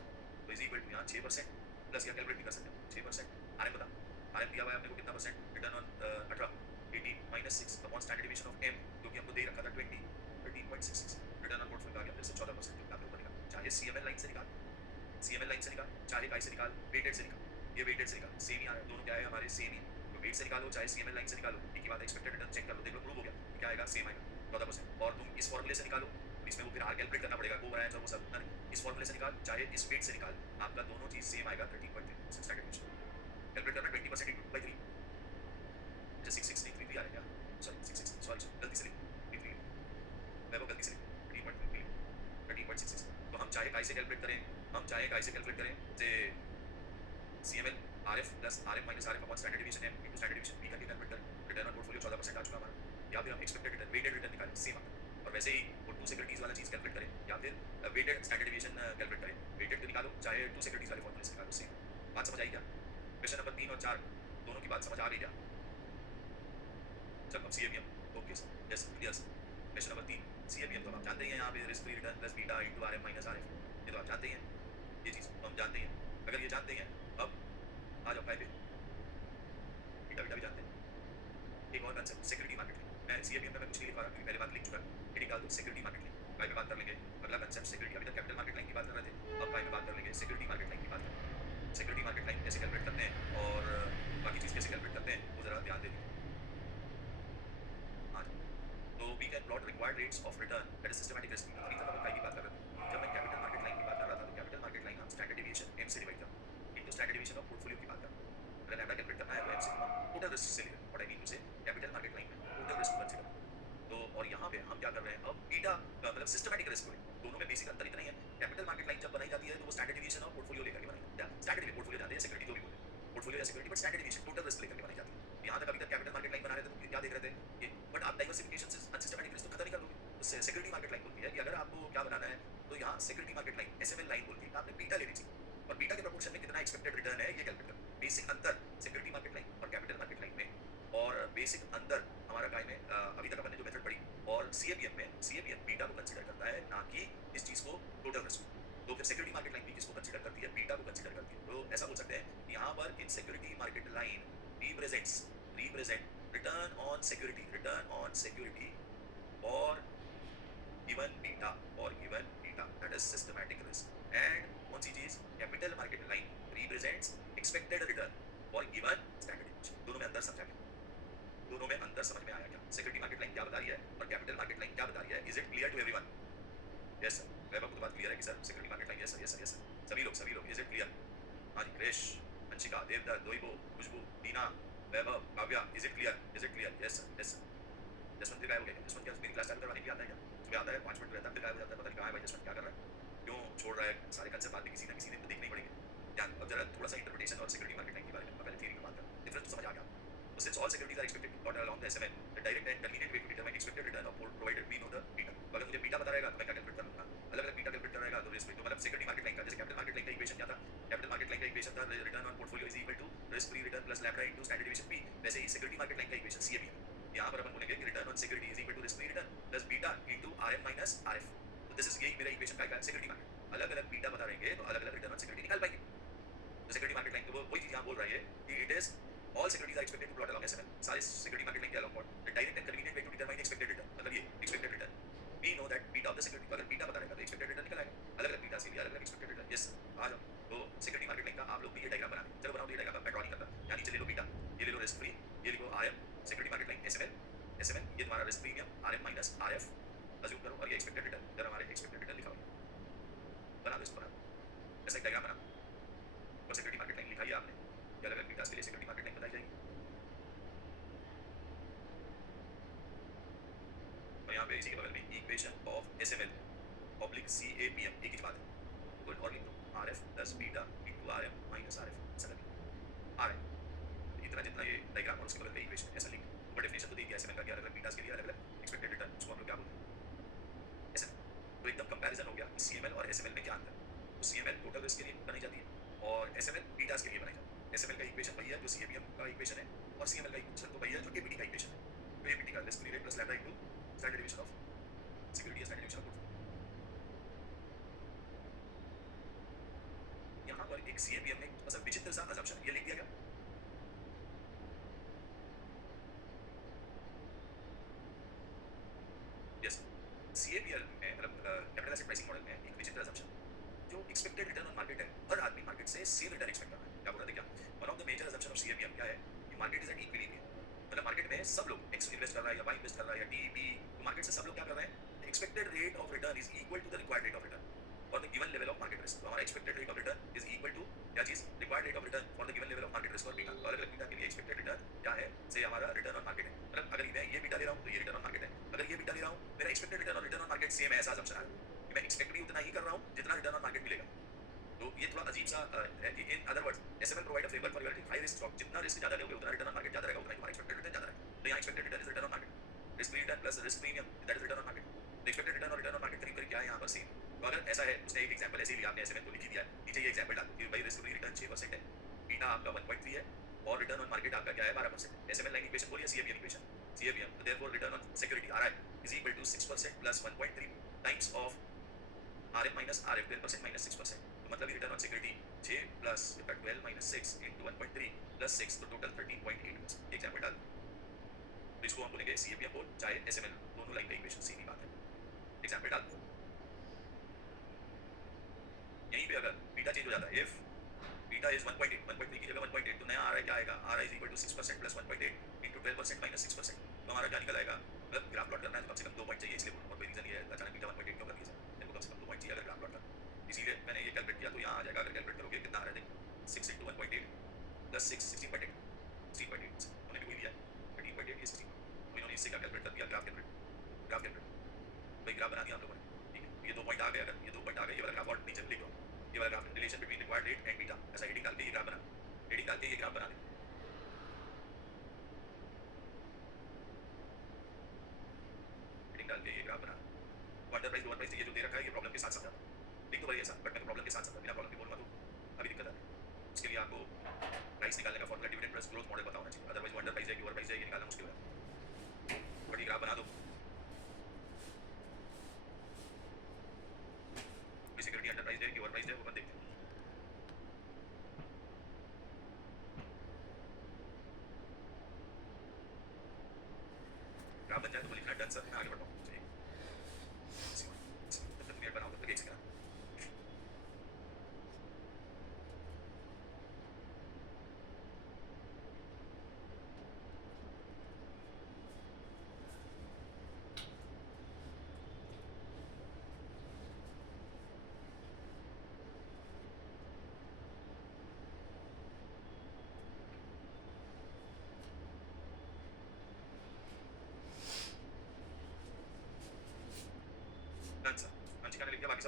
तो इज इक्वल टू यहां 6% प्लस या कैलकुलेट भी कर सकते हो 6%, RM बता, RM दिया हुआ है अपने को कितना percent, return on 18 18 minus 6 upon standard division of M जो कि हमको दे रखा था 20 13.66, रिटर्न ऑन पोर्टफोलियो आ गया फिर से 14% जो आपने ऊपर निकाला, चाहे CML लाइन से निकाल, CML लाइन से निकाल, चाहे काई से निकाल, वेटेड से निकाल, ये वेटेड से निकाल, सेम ही आ रहा है, दोनों क्या है हमारे सेम ही, तो वेट से निकालो चाहे CML लाइन से निकालो, एक ही बात है, एक्सपेक्टेड रिटर्न चेक कर लो, देख लो प्रूव हो गया, क्या आएगा सेम आएगा 14%। और तुम इस फॉर्मूले से निकालो, इसमें वो फिर आर कैलकुलेट करना पड़ेगा, को ब्रांच और वो सब, इस फॉर्मूले से निकाल चाहे इस वेट से निकाल, आपका दोनों चीज सेम आएगा 13.3% स्टैंडर्ड डिवीजन। कैलकुलेट करना 20% इंटू बाई 3, अच्छा 6633 आ रहा है क्या, सॉरी 66 सॉरी गलती से लिख 33 मैं वो गलती से लिख 13.66, तो हम चाहे काई से कैलकुलेट करें, हम चाहे काई से कैलकुलेट करें से CML RF plus RM minus RF upon standard division M into standard division B करके कैलकुलेट करें, रिटर्न ऑन पोर्टफोलियो 14% आ चुका हमारा, या फिर हम एक्सपेक्टेड रिटर्न वेटेड रिटर्न निकालें सेम आता है। और वैसे ही वो टू सिक्योरिटीज वाला चीज कैलकुलेट करें या फिर वेटेड स्टैंडर्ड डिवीजन कैलकुलेट करें, वेटेड तो निकालो चाहे टू सिक्योरिटीज वाले फॉर्मूले से निकालो सेम। बात समझ आई क्या? क्वेश्चन नंबर 3 और 4 दोनों की बात समझ आ गई क्या? चलो अब CAPM, okay sir, yes clear sir. Question number 3 CAPM तो हम जानते ही हैं, यहाँ पे risk free return plus beta into RM minus RF, ये तो आप जानते ही हैं, ये चीज तो हम जानते ही हैं। अगर ये जानते हैं अब आ जाओ फाइव पे, बीटा बीटा भी जानते हैं। एक और कंसेप्ट सिक्योरिटी मार्केट लाइन, मैं CAPM में मैं कुछ नहीं लिख रहा क्योंकि पहले बात लिख चुका है, हेडिंग डाल दो सिक्योरिटी मार्केट लाइन, काय पे बात कर लेंगे। अगला कंसेप्ट सिक्योरिटी, अभी तक कैपिटल मार्केट लाइन की बात कर रहे थे, अब काय पे बात कर लेंगे सिक्योरिटी मार्केट लाइन की बात करते हैं। सिक्योरिटी मार्केट लाइन कैसे कैलकुलेट करते हैं और बाकी चीज कैसे कैलकुलेट करते हैं वो जरा ध्यान दे दीजिए। हाँ जी, तो we can plot required rates of return that is systematic risk, अभी तक अपन काय की बात कर रहे थे। जब मैं कैपिटल मार्केट लाइन की बात कर रहा था तो कैपिटल मार्केट लाइन हम स्टैंडर्ड डिवीजन M से डिवाइड करते हैं into standard division of portfolio की बात करते हैं। अगर लैम्ब्डा कैलकुलेट करना है तो M से हम टोटल रिस्क से ले लेते हैं, व्हाट आई मीन टू से कैपिटल मार्केट लाइन में टोटल रिस्क कंसीडर करते हैं। तो और यहाँ पे हम क्या कर रहे हैं, अब बीटा मतलब सिस्टमैटिक रिस्क है, दोनों में बेसिक अंतर इतना ही है। कैपिटल मार्केट लाइन जब बनाई जाती है तो वो स्टैंडर्ड डिवीजन ऑफ पोर्टफोलियो लेकर के बनाई जाती है, स्टैंडर्ड पोर्टफोलियो जानते हैं सिक्योरिटी जो भी बोले, पोर्टफोलियो या security but standard division total risk लेकर के बनाई जाती है। यहाँ तक अभी तक कैपिटल मार्केट लाइन बना रहे थे तो क्या देख रहे थे ये, बट आप डाइवर्सिफिकेशन से अनसिस्टमैटिक रिस्क तो खत्म नहीं कर दोगे, तो सिक्योरिटी मार्केट लाइन बोलती है कि अगर आपको क्या बनाना है तो यहाँ security market line SML line बोलती है आपने बीटा लेनी चाहिए और बीटा के प्रोपोर्शन में कितना एक्सपेक्टेड रिटर्न है ये कैलकुलेट करना। बेसिक अंतर सिक्योरिटी मार्केट लाइन और कैपिटल मार्केट लाइन में, और बेसिक अंतर हमारा काय में अभी तक अपन ने जो मेथड पढ़ी, और CAPM में CAPM बीटा को कंसीडर करता है ना कि इस चीज को टोटल रिस्क, तो फिर सिक्योरिटी मार्केट लाइन भी किसको कंसीडर करती है, बीटा को कंसीडर करती है। तो ऐसा बोल सकते हैं यहाँ पर इन security market line represent return on security और given beta that is systematic risk, and कौन सी चीज, capital market line represents expected return for given standard deviation. दोनों में अंतर समझा क्या? दोनों में अंतर समझ में आया क्या? सिक्योरिटी मार्केट लाइन क्या बता रही है और कैपिटल मार्केट लाइन क्या बता रही है? Is it clear to everyone? Yes sir, Vaibhav को तो बात क्लियर है कि sir security market line, yes sir, yes sir, yes sir, सभी लोग इज इट क्लियर? हाँ जी, Krish, Anshika, Devdutt, Doibo, Khushboo, Tina, Vaibhav, Kavya, is it clear? Is it clear? Yes sir, yes sir. Jaswant फिर गायब हो गया? जसवंत क्या मेरी क्लास चालू करवाने के लिए आता है क्या? सुबह आता है 5 मिनट रहता है फिर गायब हो जाता है, पता नहीं कहाँ है भाई जसवंत, क्या कर रहा है, क्यों छोड़ रहा है? सारे कंसेप्ट बाद में किसी ना किसी दिन तो देखने ही पड़ेंगे। ध्यान अब जरा थोड़ा सा इंटरप्रिटेशन और सिक्योरिटी मार्केट लाइन के बारे में पहले थ्योरी की बात करें, डिफरेंस तो समझ आ गया। So since all securities are expected to plot along the SMN, the direct and convenient way to determine expected return of provided we know the beta. तो अगर मुझे बीटा पता रहेगा तो मैं क्या कैलकुलेट कर लूंगा? अलग-अलग बीटा कैलकुलेट कर रहेगा तो रिस्क फ्री, तो मतलब सिक्योरिटी मार्केट लाइन का जैसे कैपिटल मार्केट लाइन का इक्वेशन क्या था? कैपिटल मार्केट लाइन का इक्वेशन था return on portfolio is equal to risk free return plus lambda into standard deviation P. वैसे ही सिक्योरिटी मार्केट लाइन का इक्वेशन सीएबी है। यहाँ पर अपन बोलेंगे कि return on security is equal to risk free return plus beta into RM minus RF. तो दिस इज यही मेरा इक्वेशन का सिक्योरिटी मार्केट। अलग-अलग बीटा बता रहेंगे तो अलग-अलग रिटर्न ऑन सिक्योरिटी निकाल पाएंगे। तो सिक्योरिटी मार्केट लाइन तो वो वही चीज यहाँ बोल रहा है कि it is all securities are expected to plot along SML. सारे सिक्योरिटी मार्केट लाइन के along plot. The direct and convenient way to determine expected return. मतलब ये expected return. We know that beta of the security, अगर beta बता रहेगा तो expected return निकल आएगा। अलग-अलग beta से भी अलग-अलग expected return. Yes, आ जाओ। तो सिक्योरिटी मार्केट लाइन का आप लोग भी ये डायग्राम बना लें। चलो बनाओ ये डायग्राम, मैं ड्रॉ नहीं करता। यहाँ नीचे ले लो beta, ये ले लो risk free, ये लिखो RM, security market line SML, SML ये तुम्हारा risk premium, RM minus RF, assume करो और ये expected return, इधर हमारे expected return लिखा हुआ है। बना दो इसको, बना दो। ऐसा एक डायग्राम बना और सिक्योरिटी मार्केट लाइन लिखा ही आपने। ये अलग-अलग बीटास के लिए सिक्योरिटी मार्केट लाइन बताई जाएगी। और यहाँ पे इसी के बगल में equation of SML oblique CAPM एक ही बात है। गुड, और लिख दो RF plus beta into RM minus RF, ऐसा लगे आरएम इतना जितना ये डायग्राम और उसके बगल में इक्वेशन ऐसा लिख। ऊपर डेफिनेशन तो दी गई एसएमएल का कि अलग-अलग बीटास के लिए अलग-अलग एक्सपेक्टेड रिटर्न, उसको हम लोग क्या बोलते हैं ऐसा। तो एकदम कंपैरिजन हो गया सीएमएल और एसएमएल में क्या अंतर है। तो सीएमएल टोटल रिस्क के लिए बनाई जाती है और एसएमएल बीटास के लिए बनाई जाती है। एसएमएल का इक्वेशन वही है जो सीएपीएम का इक्वेशन है और सीएमएल का इक्वेशन तो वही है जो एपीटी का इक्वेशन है। तो एपीटी का risk free rate plus lambda into standard deviation of security standard deviation of portfolio. यहाँ पर एक सीएपीएम में मतलब विचित्र सा अजम्पशन ये लिख दिया गया। यस, सीएपीएल में मतलब कैपिटल एसेट प्राइसिंग मॉडल में एक विचित्र अजम्पशन जो एक्सपेक्टेड रिटर्न ऑन मार्केट है, हर आदमी मार्केट से सेम रिटर्न एक्सपेक्ट कर रहा है। क्या बोल रहे थे क्या? One of the major assumption of CAPM क्या है कि मार्केट इज एट इक्विलिब्रियम। मतलब मार्केट में सब लोग एक्स इन्वेस्ट कर रहा है या वाई इन्वेस्ट कर रहा है या टी बी, तो मार्केट से सब लोग क्या कर रहे हैं? Expected rate of return is equal to the required rate of return for the given level of market risk. तो हमारा expected rate of return is equal to क्या चीज? Required rate of return for the given level of market risk और beta. तो अलग-अलग beta के लिए expected return क्या है? से हमारा रिटर्न ऑन मार्केट है। मतलब अगर मैं ये बीटा ले रहा हूं तो ये रिटर्न ऑन मार्केट है, अगर ये बीटा ले रहा हूं मेरा एक्सपेक्टेड रिटर्न और रिटर्न ऑन मार्केट सेम है, ऐसा अजम्पशन है कि मैं एक्सपेक्ट भी उतना ही कर रहा हूं जितना रिटर्न ऑन मार्केट मिलेगा। तो ये थोड़ा अजीब सा in other words SML provide a framework for your high risk stock. जितना रिस्क ज्यादा लोगे उतना रिटर्न ऑन मार्केट ज्यादा रहेगा, उतना तुम्हारा एक्सपेक्टेड रिटर्न ज्यादा रहेगा। तो यहाँ expected return is return on market, risk free return plus risk premium that is return on market. तो एक्सपेक्टेड रिटर्न और रिटर्न ऑन मार्केट करीब करीब क्या है यहाँ पर सेम। तो अगर ऐसा है, उसने एक एग्जांपल ऐसे ही लिया, आपने एसएमएल को लिख ही दिया है, नीचे ये एग्जांपल डाल कि भाई रिस्क फ्री रिटर्न 6% है, बीटा आपका 1.3 है और रिटर्न ऑन मार्केट आपका क्या है 12%। एसएमएल लाइन इक्वेशन बोलिए सीएपीएम इक्वेशन, सीएपीएम तो therefore return on security RI is equal to 6% plus 1.3 times of RF minus RF 12% minus 6%। तो मतलब return on security 6 plus 12 minus 6 into 1.3 plus 6 तो total 13.8%। Example डाल, तो इसको हम बोलेंगे सीएपीएम बोल चाहे एसएमएल, दोनों लाइन का इक्वेशन सेम ही बात है। एग्जांपल डाल, यहीं पे अगर बीटा चेंज हो जाता है, इफ बीटा इज 1.8, 1.3 की जगह 1.8, तो नया आरआई क्या आएगा? RI is equal to 6% plus 1.8 into 12% minus 6%। तो हमारा क्या निकल आएगा? मतलब ग्राफ प्लॉट करना है तो कम से कम 2 पॉइंट चाहिए, इसलिए बोल रहा हूं। और कोई रीजन ये है अचानक बीटा 1.8 क्यों कर दिया सर? मेरे को कम से कम 2 पॉइंट चाहिए अगर ग्राफ प्लॉट करना, इसीलिए मैंने ये कैलकुलेट किया। तो यहाँ आ जाएगा, अगर कैलकुलेट करोगे कितना आ रहा है देख, 6 इनटू 1.8 प्लस 6 16.8, 16.8 उन्होंने भी वही दिया है 13.8 ये 16। तो इन्होंने इससे क्या कैलकुलेट कर दिया? ग्राफ कैलकुलेट भाई ग्राफ बना दिया हम लोगों ने। ठीक है, ये 2 पॉइंट आ गए, अगर ये 2 पॉइंट आ गए, ये वाला ग्राफ और नीचे लिख दो, ये वाला graph relation between required rate and beta, ऐसा हेडिंग डाल के ये ग्राफ बना, हेडिंग डाल के ये ग्राफ बना दे, हेडिंग डाल के ये ग्राफ बना। तो अंडर प्राइस लोअर प्राइस ये जो दे रखा है ये प्रॉब्लम के साथ समझा लिख दो भाई ऐसा, बट मैं प्रॉब्लम के साथ समझा, बिना प्रॉब्लम के बोलूंगा तो अभी दिक्कत आती है। उसके लिए आपको प्राइस निकालने का formula dividend plus growth model पता होना चाहिए, अदरवाइज वो अंडर प्राइस है कि ओवर प्राइस है ये निकालना मुश्किल है। बट ये ग्राफ बना दो, सिक्योरिटी अंडर प्राइस है कि ओवर प्राइस है वो अपन देखते हैं। ग्राफ बन जाए तो वो लिखना डन सर, मैं आगे बढ़ता हूँ। तब तक बनाओ, तब तक एक सेकंड।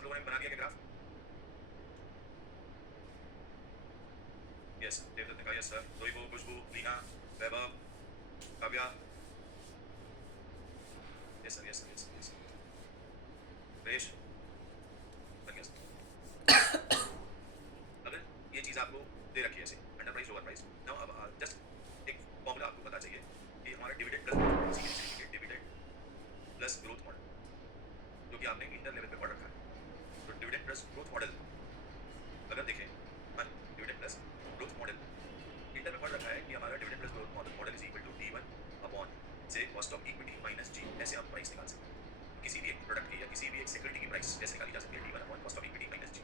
लोगों ने बना दिया क्या ग्राफ? यस, देवदत्त ने कहा yes sir. Rohibo, Khushboo, Leena, Vaibhav, Kavya, yes sir, yes sir, yes sir, yes sir. Suresh, बन गया सर। अगर ये चीज़ आपको दे रखी है ऐसे under price over price, now अब जस्ट एक फॉर्मूला आपको पता चाहिए कि हमारा डिविडेंड प्लस ग्रोथ मॉडल, इसी के नीचे लिखिए डिविडेंड प्लस ग्रोथ मॉडल, जो कि आपने इंटर लेवल पे पढ़ रखा है। तो डिविडेंड प्लस ग्रोथ मॉडल अगर देखें, हाँ, dividend plus growth model inter में पढ़ रखा है कि हमारा dividend plus growth model model is equal to D one upon से cost of equity minus G. ऐसे हम प्राइस निकाल सकते हैं किसी भी एक प्रोडक्ट की या किसी भी एक सिक्योरिटी की प्राइस ऐसे निकाली जा सकती है, D one upon cost of equity minus G.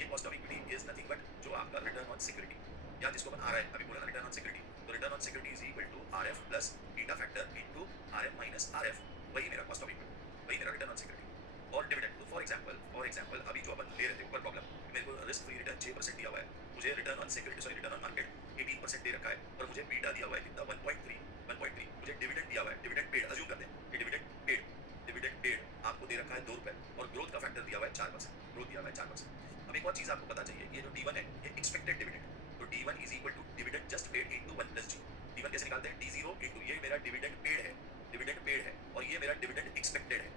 ये cost of equity is nothing but जो आपका रिटर्न ऑन सिक्योरिटी, या जिसको अपन आर आई अभी बोला ना रिटर्न ऑन सिक्योरिटी, तो return on security is equal to R F plus beta factor into R F minus R F. वही मेरा कॉस्ट ऑफ इक्विटी, वही मेरा रिटर्न ऑन सिक्योरिटी। और डिविडेंड, तो फॉर एग्जांपल अभी जो अपन ले रहे थे ऊपर प्रॉब्लम, मेरे को रिस्क फ्री रिटर्न 6% दिया हुआ है, मुझे return on security sorry return on market 18% दे रखा है, और मुझे बीटा दिया हुआ है कितना 1.3, मुझे डिविडेंड दिया हुआ है, डिविडेंड पेड अज्यूम करते हैं कि डिविडेंड पेड आपको दे रखा है 2 रुपये, और ग्रोथ का फैक्टर दिया हुआ है 4%, ग्रोथ दिया हुआ है 4%। अब एक और चीज़ आपको पता चाहिए कि ये जो D1 है ये एक्सपेक्टेड डिविडेंड, तो D1 is equal to dividend just paid into 1 plus G. D1 कैसे निकालते हैं? D0 इनटू ये मेरा डिविडेंड पेड है और ये मेरा डिविडेंड एक्सपेक्टेड है।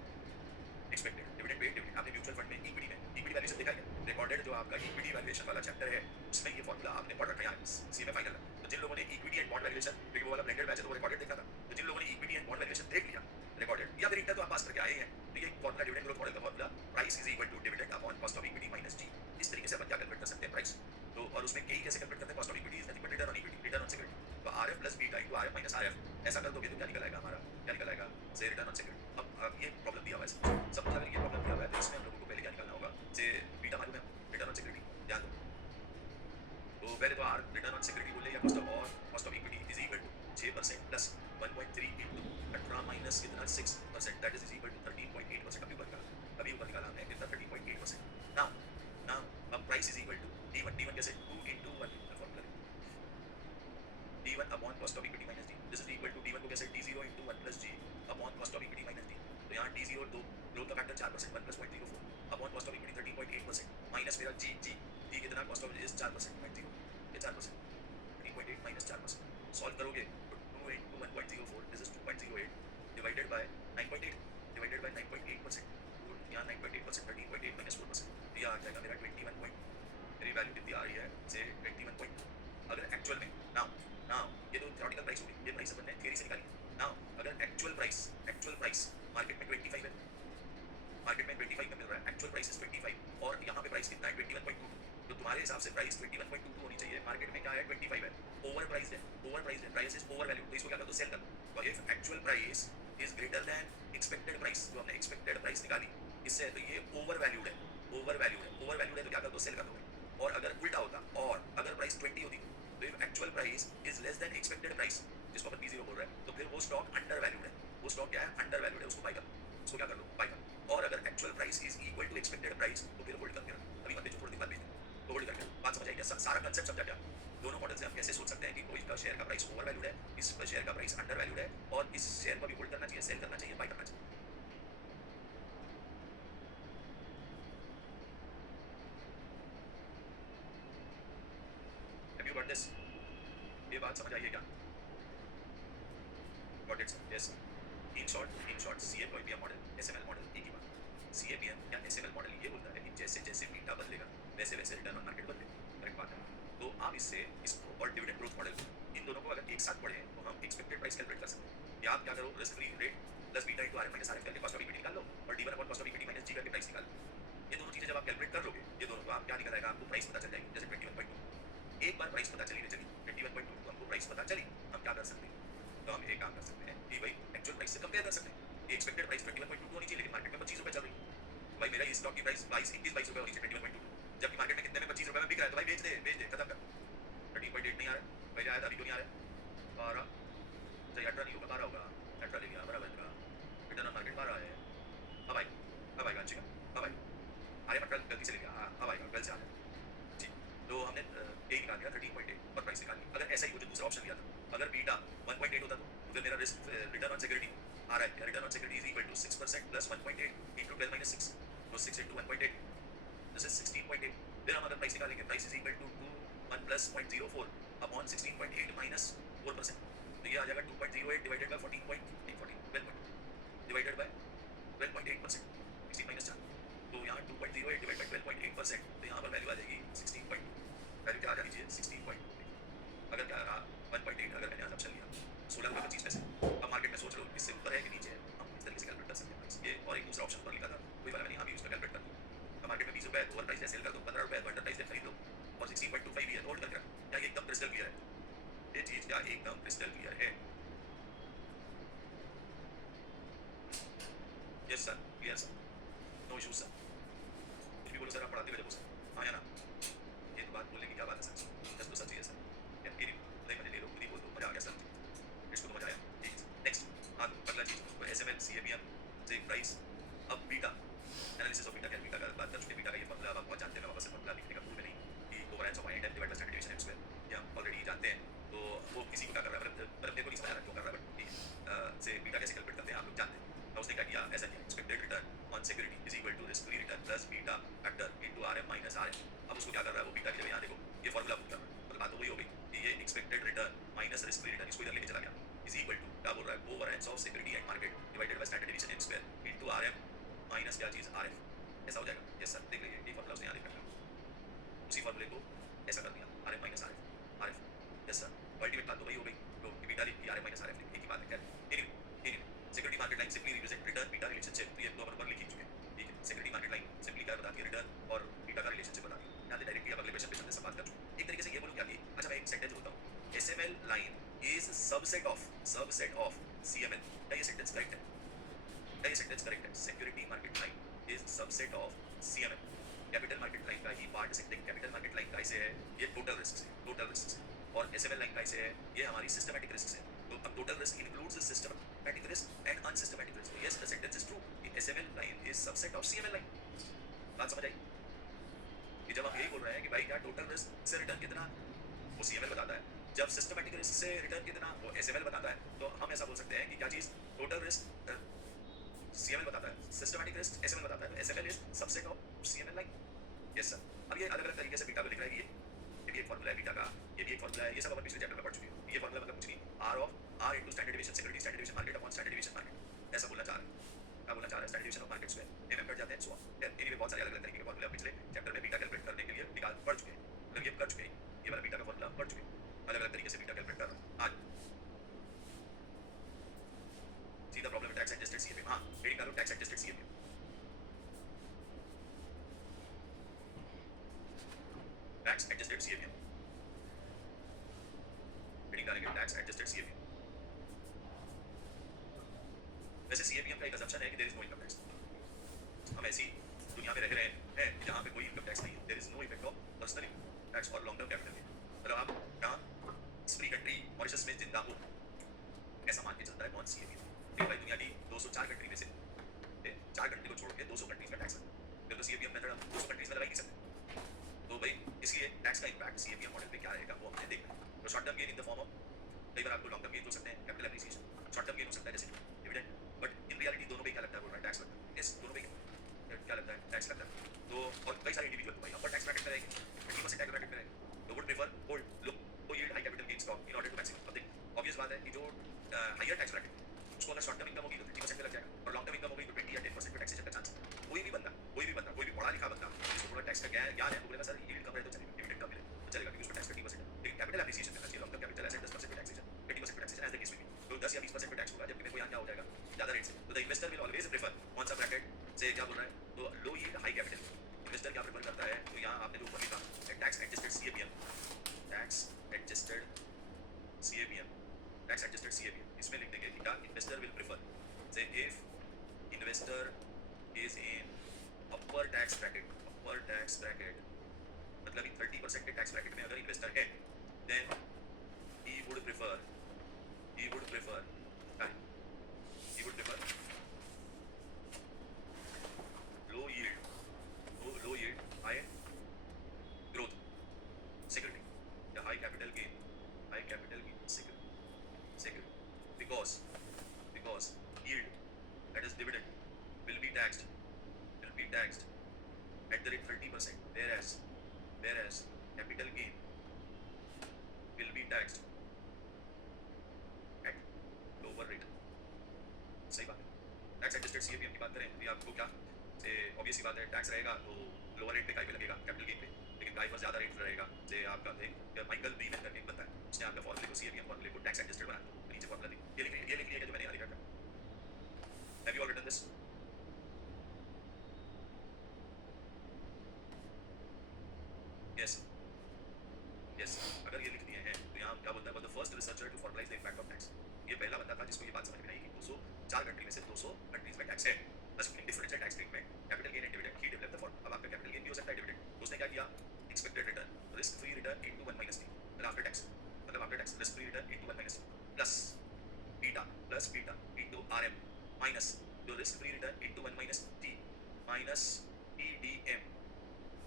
एक्सपेक्टेड डिविडेंड पेड डिविडेंड आपने म्यूचुअल फंड में इक्विटी वैल्यूएशन देखा है, रिकॉर्डेड जो आपका इक्विटी वैल्यूएशन वाला चैप्टर है उसमें ये फॉर्मूला आपने पढ़ रखा है सीए में फाइनल में। तो जिन लोगों ने इक्विटी एंड बॉन्ड वैल्यूएशन, क्योंकि वो वाला ब्लेंडेड बैच है तो वो रिकॉर्डेड देखना था, तो जिन लोगों ने इक्विटी एंड बॉन्ड वैल्यूएशन देख लिया रिकॉर्डेड, या फिर इंटर तो आप पास करके आए हैं, तो ये फॉर्मूला डिविडेंड ग्रोथ मॉडल का formula price is equal to dividend upon cost of equity minus G. इस तरीके से अपन क्या कैलकुलेट कर सकते हैं प्राइस, तो और उसमें के कैसे कैलकुलेट करते हैं, cost of equity is nothing but return on equity, return on security. तो RF plus beta into RF minus RF ऐसा कर दोगे तो क्या निकल आएगा हमारा, क्या निकल आएगा से रिटर्न ऑन सिक्योरिटी। अब ये प्रॉब्लम दिया हुआ है, सपोज अगर ये प्रॉब्लम दिया हुआ है तो इसमें हम लोगों को पहले क्या निकालना होगा, से बीटा मालूम है रिटर्न ऑन सिक्योरिटी, ध्यान दो। तो पहले तो आर रिटर्न ऑन सिक्योरिटी बोल ले या cost of equity is equal to 6% plus 1.3 into 18 minus कितना 6%, दैट इज इक्वल टू 13.8%। अभी ऊपर निकाला हमने कितना 13.8%। नाउ अब price is equal to D1 कैसे 2 into 1 formula D1 upon cost of equity minus D, this is equal to D1 को कैसे D0 into 1 plus G upon cost of equity minus D। तो यहाँ D0 2 ग्रोथ का factor 4% 1 plus 0.04 upon cost of equity 13.8% minus मेरा G कितना cost of is 4% 0.0, ये 4% 13.8 minus 4%। Solve करोगे तो 2 into 1.04 this is 2.08 divided bye 9.8 divided by 9.8%, तो यहाँ 9.8% 13.8 माइनस 4%, तो ये आ जाएगा मेरा 21 पॉइंट, मेरी वैल्यू कितनी आ रही है से 21.2। अगर एक्चुअल में नाउ ये तो थ्योरेटिकल प्राइस होगी, ये प्राइस अपन ने थियरी से निकाली। नाउ अगर एक्चुअल प्राइस मार्केट में 25 है, मार्केट में 25 में मिल रहा है, एक्चुअल प्राइस इज 25 और यहाँ पे प्राइस कितना है 21.22, तो तुम्हारे हिसाब से प्राइस 21.22 होनी चाहिए, मार्केट में क्या है 25 है, ओवर प्राइस है, प्राइस इज ओवर वैल्यू, तो इसको क्या कर दो सेल कर दो। तो if actual price is greater then expected price, जो हमने एक्सपेक्टेड प्राइस निकाली इससे, तो ये ओवर वैल्यूड है तो क्या कर दो सेल कर दो। और अगर उल्टा होता, और अगर प्राइस 20 होती, तो if actual price is less than expected price, जिसको अपन P0 बोल रहे हैं, तो फिर वो स्टॉक अंडर वैल्यूड है, वो स्टॉक क्या है अंडर वैल्यूड है, उसको बाय कर, उसको क्या कर लो बाय कर। और अगर actual price is equal to expected price तो फिर होल्ड करके रख, अभी मत बेचो, थोड़ी देर बाद बेच दो, तो होल्ड करके बात समझ आई क्या, सारा कंसेप्ट समझा क्या? दोनों मॉडल से हम कैसे सोच सकते हैं कि कोई का शेयर का प्राइस ओवर वैल्यूड है, इस शेयर का प्राइस अंडर वैल्यूड है, और इस शेयर को भी होल्ड करना चाहिए, सेल करना चाहिए, बाय करना चाहिए। Have you got this? ये बात समझ आई है क्या? Got it sir? Yes. In short CAPM model SML model एक ही बात, CAPM या SML मॉडल ये बोलता है कि जैसे जैसे बीटा बदलेगा वैसे वैसे रिटर्न ऑन मार्केट बदलेगा, करेक्ट बात है। तो आप इसको और डिविडेंड ग्रोथ मॉडल इन दोनों को अगर एक साथ पढ़ें तो हम एक्सपेक्टेड प्राइस कैलकुलेट कर सकते हैं, या आप क्या करो risk free rate plus beta into RF minus RF करके कॉस्ट ऑफ इक्विटी निकाल लो, और D1 upon cost of equity minus G करके प्राइस निकाल लो। ये दोनों चीजें जब आप कैलकुलेट कर लोगे, ये दोनों, तो आप क्या निकल आएगा, आपको प्राइस पता चल जाएगी। जैसे 21.2 एक बार प्राइस पता चली 21.2 तो हमको प्राइस पता चली, हम क्या कर सकते हैं, तो हम एक काम कर सकते हैं कि भाई एक्चुअल प्राइस से कंपेयर कर सकते हैं। एक्सपेक्टेड प्राइस 21.22 होनी चाहिए, लेकिन मार्केट में 25 रुपए चल रही है, भाई मेरा इस स्टॉक की प्राइस 21 रुपए होनी चाहिए 21.22, जबकि मार्केट में कितने में 25 रुपए में बिक रहा है, तो भाई बेच दे खत्म कर। 13.8 नहीं आ रहा है, पहले आया था अभी क्यों नहीं आ रहा है, 12 सही 18 नहीं होगा 12 होगा, 18 ले लिया बराबर का, रिटर्न ऑन मार्केट 12 है। अब आएगा अच्छी का, अब आएगा, आया 18 गलती से ले लिया, अब आएगा कल से आ जाएगा जी। तो हमने ए निकाल दिया 13.8 और प्राइस निकाल ली। अगर ऐसा ही हो जो दूसरा ऑप्शन दिया था, अगर बीटा 1.8 होता तो फिर मेरा रिस्क रिटर्न ऑन सिक्योरिटी आ रहा है, return on security is equal to 6% plus 1.8 into 12 minus 6, तो 6 इनटू 1.8 दिस इज 16.8. फिर हम अगर प्राइस निकालेंगे, price is equal to 1 plus 0.04 upon 16.8 minus 4%, तो ये आ जाएगा 2.08 divided by 12 divided by 12.8%, 16 minus 4, तो यहाँ 2.08 डिवाइड बाय 12.8%, तो यहाँ पर वैल्यू आ जाएगी 16.2, वैल्यू क्या आ जानी चाहिए 16.2, अगर क्या रहा 1.8, अगर मैंने assumption लिया 16 रुपये 25 पैसे, अब मार्केट में सोच लो इससे ऊपर है कि नीचे है, हम इस तरीके से कैलकुलेट कर सकते हैं प्राइस, ये और एक दूसरा ऑप्शन पर लिखा था, वही वाला मैंने यहाँ भी यूज कर कैलकुलेट कर दिया। अब मार्केट में 20 रुपये ओवर प्राइस है, सेल कर दो, 15 रुपये अंडर प्राइस है, खरीद लो, और 16.25 भी है, होल्ड करके रखो। क्या ये एकदम क्रिस्टल क्लियर है? ये चीज़ क्या एकदम क्रिस्टल क्लियर है? Yes sir, clear sir, no issues sir. कुछ भी बोलो सर, आप पढ़ाते हुए जब सर, हाँ या ना, ये तो बात बोलने की क्या बात है सर, जस्ट तो सच ही है सर, क्या ये नहीं मजे ले लो, खुद ही बोल दो, मजा आ गया सर, इसको तो मजा आया, ठीक है सर। नेक्स्ट, हाँ तो अगला चीज़, तो SML CAPM से प्राइस, अब बीटा एनालिसिस ऑफ बीटा, क्या बीटा का बात कर चुके हैं, बीटा का ये फॉर्मूला आप बहुत जानते हैं, मैं वापस से फॉर्मूला लिखने का भूल में नहीं कि covariance of point divide by standard deviation M square, ये हम ऑलरेडी जानते हैं, तो वो किसी को क्या कर रहा है, मतलब मेरे को नहीं समझ आ रहा क्यों कर रहा है, बट ठीक है, से बीटा कैसे कैलकुलेट करते हैं आप लोग जानते हैं। तो उसने क्या किया, ऐसा किया, expected return on security is equal to risk free return plus beta factor into RM minus RM। अब उसको क्या कर रहा है, वो बीटा की जगह यहाँ देखो ये फॉर्मूला पुट कर रहा है, मतलब बात तो वही हो गई कि ये expected return minus risk free return, इसको इधर लेके चला गया, इज इक्वल टू क्या बोल रहा है, covariance of security and market divided by standard deviation M square into RM minus क्या चीज़ RF, ऐसा हो जाएगा। यस सर, देख लीजिए ये फॉर्मूला उसने यहाँ लिख रखा है, उसी फॉर्मूले को ऐसा कर दिया, RM minus RF। Yes sir, ultimate बात तो वही हो गई, तो बीटा लिख RM माइनस RF, एक ही बात है, क्या security market line simply represent return beta relationship, तो ये दो अपन लिख ही चुके हैं, ठीक है। सिक्योरिटी मार्केट लाइन सिंपली क्या बताती है, रिटर्न और बीटा का रिलेशनशिप बताती है। यहाँ डायरेक्टली अब अगले क्वेश्चन पे चलते हैं, सब बात कर चुके हैं। एक तरीके से ये बोलूं क्या कि अच्छा मैं एक सेंटेंस बोलता हूँ, SML line is subset of CML, क्या ये सेंटेंस करेक्ट है? क्या ये सेंटेंस करेक्ट है? Security market line is subset of CML, capital market line का ही part sector, capital market line का इसे है ये टोटल रिस्क से, और SML लाइन का इसे है ये हमारी सिस्टमैटिक रिस्क है। तो अब total risk includes systematic risk and unsystematic risk, तो yes the sentence is true कि SML line is subset of CML line. बात समझ आई कि जब हम यही बोल रहे हैं कि भाई क्या टोटल रिस्क से रिटर्न कितना वो CML बताता है, जब सिस्टमैटिक रिस्क से रिटर्न कितना वो SML बताता है, तो हम ऐसा बोल सकते हैं कि क्या चीज़ टोटल रिस्क CML बताता है, सिस्टमैटिक रिस्क SML बताता है, तो SML is subset of CML line. Yes sir, अब ये अलग अलग तरीके से बीटा को लिख रहा है, ये भी एक फॉर्मूला है बीटा का, ये भी एक फॉर्मूला है, ये सब अपन पिछले चैप्टर में पढ़ चुके हैं। ये फॉर्मूला मतलब कुछ नहीं, R into standard deviation security standard deviation market upon standard deviation market, ऐसा बोलना चाह रहा है, क्या बोलना चाह रहा है, standard deviation of market square M cut जाते हैं सो ऑन। एनीवे बहुत सारे अलग अलग तरीके के फॉर्मूले पिछले चैप्टर में बीटा कैलकुलेट करने के लिए निकाल पढ़ चुके हैं, मतलब ये कर चुके हैं, ये वाला बीटा का फॉर्मूला पढ़ चुके हैं, अलग अलग तरीके से बीटा कैलकुलेट कर रहा हूँ आज। सीधा प्रॉब्लम टैक्स एडजस्टेड CAPM, हाँ हेडिंग डालो tax adjusted CAPM, tax adjusted CAPM, heading डालेंगे टैक्स एडजस्टेड CAPM। वैसे CAPM का एक assumption है कि there is no income tax, हम ऐसी दुनिया में रह रहे हैं जहाँ पे कोई इनकम टैक्स नहीं है, there is no effect of personal income tax और लॉन्ग टर्म कैपिटल गेन, मतलब आप यहाँ फ्री कंट्री मॉरिशस में जिंदा हो ऐसा मान के चलता है कौन CAPM, फिर भाई दुनिया की 204 कंट्री में से 4 कंट्री को छोड़ के 200 कंट्रीज का टैक्स है, फिर तो CAPM मेथड हम 200 कंट्रीज में लगा ही नहीं सकते, तो भाई इसलिए टैक्स का इम्पैक्ट CAPM मॉडल पे क्या रहेगा वो हमने देखना है। तो short term gain in the form of, कई बार आपको लॉन्ग टर्म गेन हो सकते हैं capital appreciation, short term gain हो सकता है जैसे डिविडेंड, बट इन रियलिटी दोनों पे क्या लगता है, बोल रहा है टैक्स लगता है, यस दोनों पे क्या लगता है, टैक्स लगता है। तो और कई सारे इंडिविजुअल भाई अपर टैक्स ब्रैकेट में रहेंगे, 20% टैक्स ब्रैकेट में रहेंगे, तो would prefer hold low yield high capital gain stock in order to maximum. अब देख ऑब्वियस बात है कि जो हायर टैक्स ब्रैकेट उसको अगर शॉर्ट टर्म इनकम होगी तो 50% पे लग जाएगा, और लॉन्ग टर्म इनकम होगी तो 20 या 10% पे टैक्सेशन का चांस है। कोई भी बंदा कोई भी पढ़ा लिखा बंदा जिसको थोड़ा टैक्स का ज्ञान है वो बोलेगा सर यील्ड कम रहे तो चलेगा, डिविडेंड कम मिले तो चलेगा, क्योंकि उसमें टैक्स 30% है, लेकिन कैपिटल एप्रिसिएशन करना चाहिए, लॉन्ग टर्म कैपिटल एसेट 10% पे टैक्सेशन, 20% पे टैक्सेशन एज द केस में भी, तो 10 या 20% पे टैक्स होगा, जबकि मेरे को यहाँ क्या हो जाएगा ज़्यादा रेट से, तो the investor will always prefer कौन सा ब्रैकेट से, क्या बोल रहा है, तो लो यील्ड हाई कैपिटल, इन्वेस्टर क्या प्रेफर करता है, तो यहाँ आपने जो ऊपर लिखा tax adjusted CAPM, tax adjusted CAPM, tax adjusted CAPM, इसमें लिख देंगे कि क्या इन्वेस्टर विल प्रेफर से if investor is in upper tax bracket, मतलब कि 30% के टैक्स ब्रैकेट में अगर इन्वेस्टर है then he would prefer he would prefer low yield high growth security, the high capital gain security, because yield, that is dividend, will be taxed at the rate 30%, whereas capital gain will be taxed at lower rate. सही बात है। Tax adjusted CAPM की बात करें तो ये आपको क्या से ऑब्वियस सी बात है, टैक्स रहेगा तो लोअर रेट पे काय पे लगेगा कैपिटल गेन पे, लेकिन काय पर ज्यादा रेट रहेगा। से आपका एक माइकल बीमन करके एक बंदा है, उसने आपका फॉर्मूले को सीएपीएम फॉर्मूले को टैक्स एडजस्टेड बना दिया। नीचे फॉर्मूला ये लिख लिया जो मैंने यहाँ लिखा था। Have you all written this? Yes yes, अगर ये लिख दिए हैं तो यहाँ क्या बोलता है, the first researcher to formalise the impact of tax. ये पहला बंदा था जिसको ये बात समझ में आई कि 204 कंट्री में से 200 कंट्रीज में टैक्स है, assuming differential tax treatment, capital gain and dividend, he developed the formula। अब आपका capital gain भी हो सकता है dividend, तो उसने क्या किया, expected return, risk free return into 1 minus t, मतलब after tax, risk free return into 1 minus t plus beta into rm minus your risk free return into 1 minus t minus edm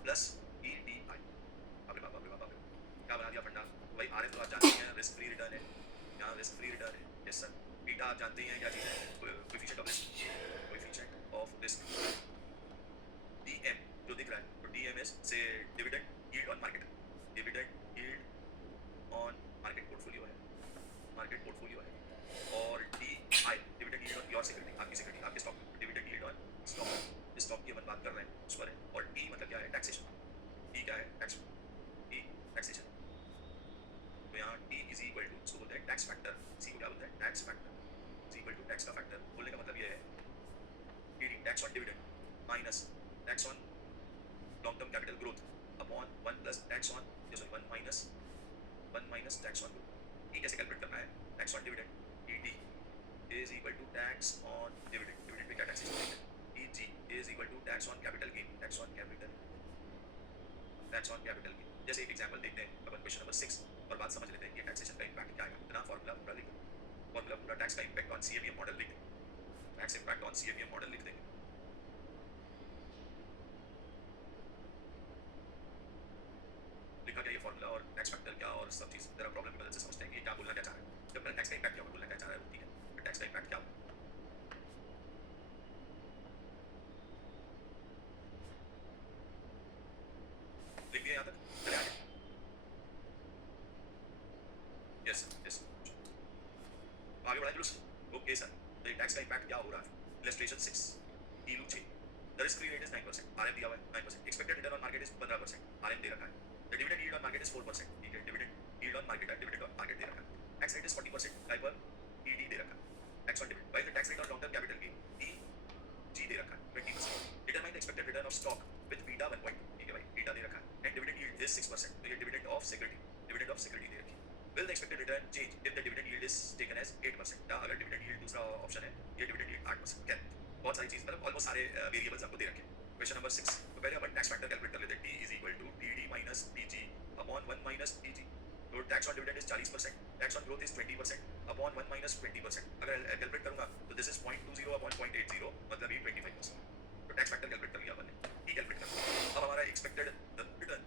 plus edi। बाप रे बाप, क्या बना दिया फंडा भाई। RF तो आप जानते हैं रिस्क फ्री रिटर्न है, यहाँ रिस्क फ्री रिटर्न है। Yes sir. बीटा आप जानते हैं क्या चीज़ है, कोएफिशिएंट ऑफ रिस्क। डीएम जो दिख रहा है, तो डीएम इज से dividend yield on market, dividend yield on market portfolio है, मार्केट पोर्टफोलियो है। और D I dividend yield on your security, आपकी सिक्योरिटी, आपके stock, dividend yield on stock, stock की अपन बात कर रहे हैं उस पर है। और टी मतलब क्या है, टैक्सेशन। टी क्या है, टैक्स, टी टैक्सेशन। तो यहाँ टी इज इक्वल टू, इसको बोलते हैं टैक्स फैक्टर। सी को क्या बोलते हैं, tax factor is equal to tax का फैक्टर। बोलने का मतलब ये है T tax on dividend minus tax on long term capital growth upon 1 plus tax on, sorry 1 minus tax on growth. ये कैसे कैलकुलेट करना है, tax on dividend ET is equal to tax on dividend, dividend पे क्या taxation है, EG is equal to tax on capital gain, tax on capital gain. जैसे एक example देखते हैं अपन क्वेश्चन नंबर 6 और बात समझ लेते हैं कि टैक्सेशन का इंपैक्ट क्या आएगा। इतना फॉर्मूला पूरा लिख, फॉर्मूला पूरा टैक्स का इंपैक्ट ऑन सीएपीएम मॉडल लिख, tax impact on CAPM model लिख देंगे। लिखा क्या ये फॉर्मूला और टैक्स फैक्टर क्या और सब चीज जरा प्रॉब्लम की मदद से समझते हैं कि क्या बोलना क्या चाह रहा है। जब मैंने टैक्स का इंपैक्ट क्या बोलना क्या चाह रहा है वो ठीक है, फिर टैक्स का इंपैक्ट क्या होगा लिख दिया यहाँ तक, चले आगे। यस यस, आगे बढ़ाए जुलूस। ओके सर, तो टैक्स का इंपैक्ट क्या हो रहा है, इलस्ट्रेशन 6 ईलू 6। The risk free rate is 9%, RM दिया हुआ है 9%, expected return on market is 15%, RM दे रखा है। The dividend yield on market is 4%, ठीक है, डिविडेंड यील्ड ऑन मार्केट है, डिविडेंड ऑन मार्केट दे रखा है। टैक्स रेट इज 40%, टाइप पर ईडी दे रखा है। Tax on dividend, while the tax rate on long term capital gain EG दे रखा है 20%। Determine the expected return of stock with beta 1.2, ठीक है भाई, बीटा दे रखा है। एंड डिविडेंड यील्ड इज 6%, तो ये dividend of security, dividend of security दे रखी है। Will the expected return change if the dividend yield is taken as 8%? या अगर dividend yield दूसरा ऑप्शन है, ये dividend yield 8%। क्या बहुत सारी चीज, मतलब ऑलमोस्ट सारे वेरिएबल्स आपको दे रखे हैं। क्वेश्चन नंबर 6, तो पहले अपन टैक्स फैक्टर कैलकुलेट कर लेते हैं। T is equal to TD minus TG upon 1 minus TG. तो tax on dividend is 40%, tax on growth is 20% upon 1 minus 20%। अगर कैलकुलेट करूंगा तो दिस इज 0.20 अपॉन 0.80, मतलब ये 25%। तो टैक्स फैक्टर कैलकुलेट कर लिया अपन ने, टी कैलकुलेट कर लिया। अब हमारा एक्सपेक्टेड रिटर्न,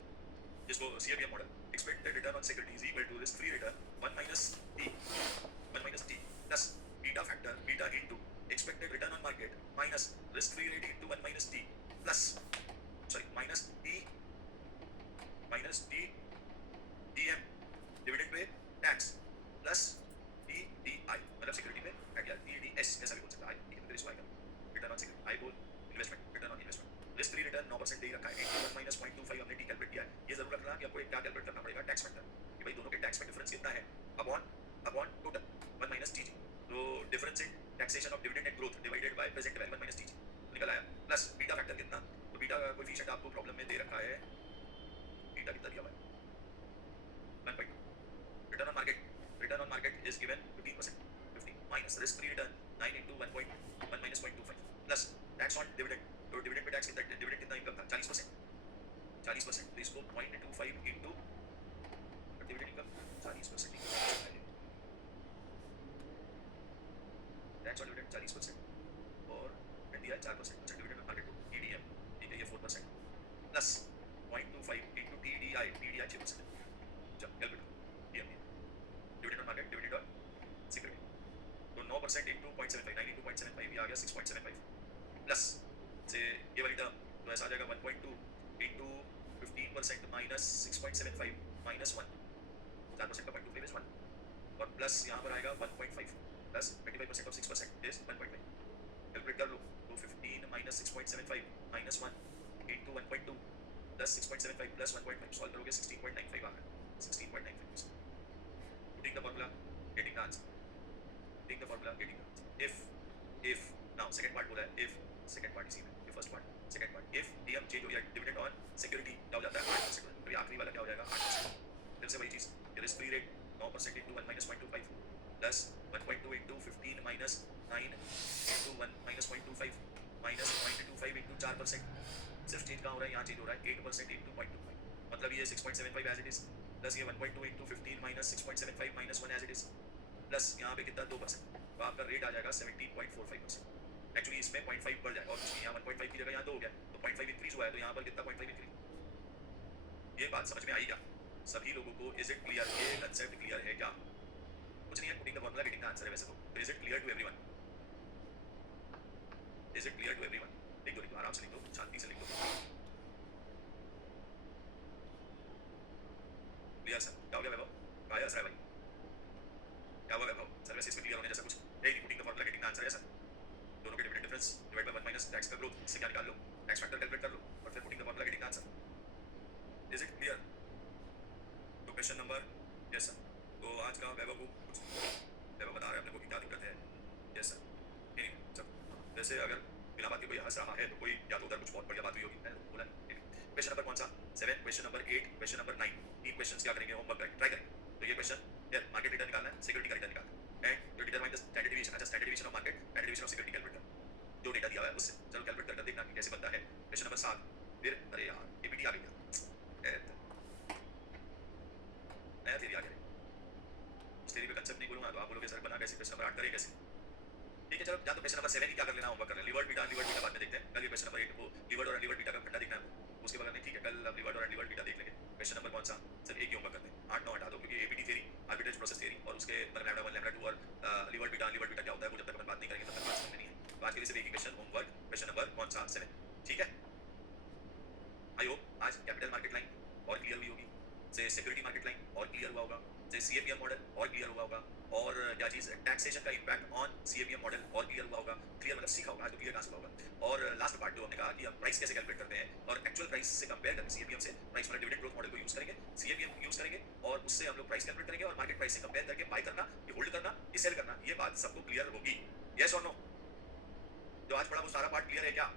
जिसको CAPM model, expected return on security is equal to risk free return 1 minus t plus beta factor, beta into expected return on market minus risk free rate into 1 minus t plus, sorry, minus t dm dividend पे tax plus tdi, मतलब security पे क्या किया, tds कैसा भी बोल सकता है, ठीक है, फिर इसको आएगा रिटर्न ऑन सिक्योरिटी, आई बोल investment, return on investment. Risk free return 9% दे रखा है, 1 minus 0.25 हमने टी कैलकुलेट किया है। ये जरूर रखना कि आपको क्या कैलकुलेट करना पड़ेगा, टैक्स फैक्टर, कि भाई दोनों के टैक्स में डिफरेंस कितना है, अपॉन टोटल 1 minus टीजी। तो difference in taxation of dividend and growth divided by present value 1 minus TG निकल आया, प्लस बीटा फैक्टर कितना, तो बीटा का कोएफिशिएंट आपको प्रॉब्लम में दे रखा है, बीटा कितना दिया हुआ है 1.2। Return on market is given 15%, 15 minus risk free return 9 into 1 minus 0.25 plus tax on dividend, तो डिविडेंड पे टैक्स कितना, डिविडेंड कितना इनकम था 40%, तो इसको 0.25 into dividend income 40%, tax on dividend 40% और दिया 4%। अच्छा, डिविडेंड ऑन मार्केट टीडीएम, ठीक है, ये 4% प्लस 0.25 into टीडीआई, टीडीआई 6%। चल कैलकुलेट करो TM, dividend on market, dividend on security, तो 9% into 0.75, 9 into 0.75, ये आ गया 6.75 प्लस से ये वाली टर्म तो ऐसा आ जाएगा 1.2 इंटू 15% माइनस 6.75 माइनस 1, 4% का 0.25 इज 1, और प्लस यहाँ पर आएगा 1.5 प्लस 25% ऑफ 6% इज 1.5। कैलकुलेट कर लो, तो 15 minus 6.75 minus 1 into 1.2 plus 6.75 plus 1.5, solve करोगे 16.95 आ रहा है, 16.95%। Putting the formula, getting the answer, putting the formula, getting the answer. If now second part बोला है, इफ सेकंड पार्ट इसी में, ये first part, second part, if DM change हो गया, डिविडेंड ऑन सिक्योरिटी क्या हो जाता है 8%, तो ये आखिरी वाला क्या हो जाएगा 8%। फिर से वही चीज, risk free rate 9% into 1 minus 0.25 plus 1.2 into 15 minus 9 into 1 minus 0.25 minus 0.25 into 4%। सिर्फ चेंज कहाँ हो रहा है, यहाँ चेंज हो रहा है 8% इंटू 0.25, मतलब ये 6.75 एज इट इज, प्लस ये 1.2 into 15 minus 6.75 minus 1 as it is, plus यहाँ पे कितना 2%, तो आपका रेट आ जाएगा 17.45%। एक्चुअली इसमें 0.5 बढ़ जाएगा, और कुछ नहीं, यहाँ 1.5 की जगह यहाँ 2 हो गया, तो 0.5 इंक्रीज हुआ है, तो यहाँ पर कितना 0.5 इंक्रीज। ये बात समझ में आई क्या सभी लोगों को? Is it clear? ये कंसेप्ट क्लियर है क्या? कुछ नहीं है, putting the formula, getting the answer है वैसे तो is it clear to everyone? Is it clear to everyone? लिख दो, आराम से लिख दो, शांति से लिख दो। Clear sir? क्या हो गया वैभव? कहाँ है भाई? क्या हुआ वैभव? सर वैसे इसमें क्लियर होने जैसा कुछ है ही नहीं, putting the formula, getting the answer है सर। दोनों के dividend difference divide by 1 minus tax का ग्रोथ, इससे क्या निकाल लो, टैक्स फैक्टर कैलकुलेट कर लो, और फिर putting the formula, getting the answer. Is it clear? तो क्वेश्चन नंबर, यस सर, तो आज का वैभव को कुछ वैभव बता रहे हैं अपने को कि क्या दिक्कत है। यस सर, नहीं चलो, वैसे अगर बिना बात के कोई हंस रहा है तो कोई या तो उधर कुछ बहुत बढ़िया बात हुई होगी, मैंने बोला नहीं। क्वेश्चन नंबर कौन सा? 7, क्वेश्चन नंबर 8, क्वेश्चन नंबर 9, तीन क्वेश्चन क्या करेंगे, होमवर्क करेंगे, ट्राई करेंगे। तो ये क्वेश्चन यार मार्केट रिटर्न निकालना है, सिक्योरिटी का रिटर्न निकालना है, एंड जो डिटरमाइन द स्टैंडर्ड डिवीजन, अच्छा standard division of market, standard division of security calculate करना, जो डेटा दिया हुआ है उससे चलो कैलकुलेट करके देखना कि कैसे बनता है। क्वेश्चन नंबर 7, फिर अरे यार एपीटी आ गई क्या, नया थियरी आ गया। उस थियरी पे कंसेप्ट नहीं बोलूंगा तो आप बोलोगे सर बना कैसे, क्वेश्चन नंबर 8 करें कैसे? ठीक है चलो, या तो क्वेश्चन नंबर 7 ही क्या कर लेना, होमवर्क कर लेना, लिवर्ड बीटा बाद में देखते हैं, कल ये क्वेश्चन नंबर 8 को लिवर्ड और अनलिवर्ड बीटा का फंडा देखना है, उसके बाद में ठीक है कल अब लिवर्ड और अनलिवर्ड बीटा देख लेंगे। क्वेश्चन नंबर कौन सा? सिर्फ एक ही होमवर्क करते हैं, 8 9 हटा दो, क्योंकि APT theory, arbitrage process theory, और उसके मतलब लैम्डा 1 लैम्डा 2 और लिवर्ड बीटा अनलिवर्ड बीटा क्या होता है वो जब तक अपन बात नहीं करेंगे तब तक बात समझ में नहीं है। तो आज के लिए सिर्फ एक ही क्वेश्चन होमवर्क, क्वेश्चन नंबर कौन सा 7, ठीक है। आई होप आज कैपिटल मार्केट लाइन और क्लियर हुई होगी, से सिक्योरिटी मार्केट लाइन और क्लियर हुआ होगा, से सीएपीएम मॉडल और क्लियर हुआ होगा, और क्या चीज टैक्सेशन का इंपैक्ट ऑन सीएपीएम मॉडल और क्लियर हुआ होगा। क्लियर मतलब सीखा होगा, आज तो क्लियर कहां से हुआ होगा। और लास्ट पार्ट जो हमने कहा कि हम प्राइस कैसे कैलकुलेट करते हैं, और एक्चुअल प्राइस से कंपेयर करके सीएपीएम से प्राइस वाला डिविडेंड ग्रोथ मॉडल को यूज करेंगे, सीएपीएम यूज करेंगे, और उससे हम लोग प्राइस कैलकुलेट करेंगे, और मार्केट प्राइस से कंपेयर करके बाय करना, ये होल्ड करना, ये सेल करना, ये बात सबको क्लियर होगी, यस और नो? जो आज पढ़ा वो सारा पार्ट क्लियर है क्या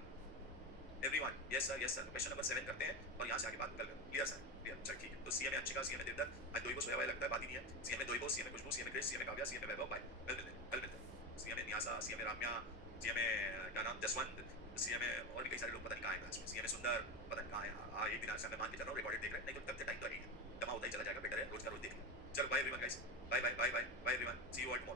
everyone? Yes sir, yes sir. Question number 7 करते हैं और यहाँ से आगे बात कल करें, क्लियर सर? क्लियर, चल ठीक है। तो सीएम अंशिका, सीएम देवदत्त, आज दो ही सोया हुआ है, लगता है बात ही नहीं है। See you Doibo, see you Khushboo, see you Krish, see you Kavya, see you Vaibhav, bye, कल मिलते हैं, कल मिलते हैं। See you Nyasa, see you Ramya, see you क्या नाम जसवंत, सीएम और भी कई सारे लोग पता नहीं कहाँ है क्लास में, सीएम सुंदर पता नहीं कहाँ है। हाँ एक दिन आज मैं मान के चल रहा हूँ रिकॉर्डेड देख रहे हैं, नहीं तो तब तक टाइम तो नहीं है, जमा होता ही चला जाएगा, बेटर है रोज का रोज देख लो। चलो bye everyone guys, bye bye bye bye bye everyone, see you all tomorrow.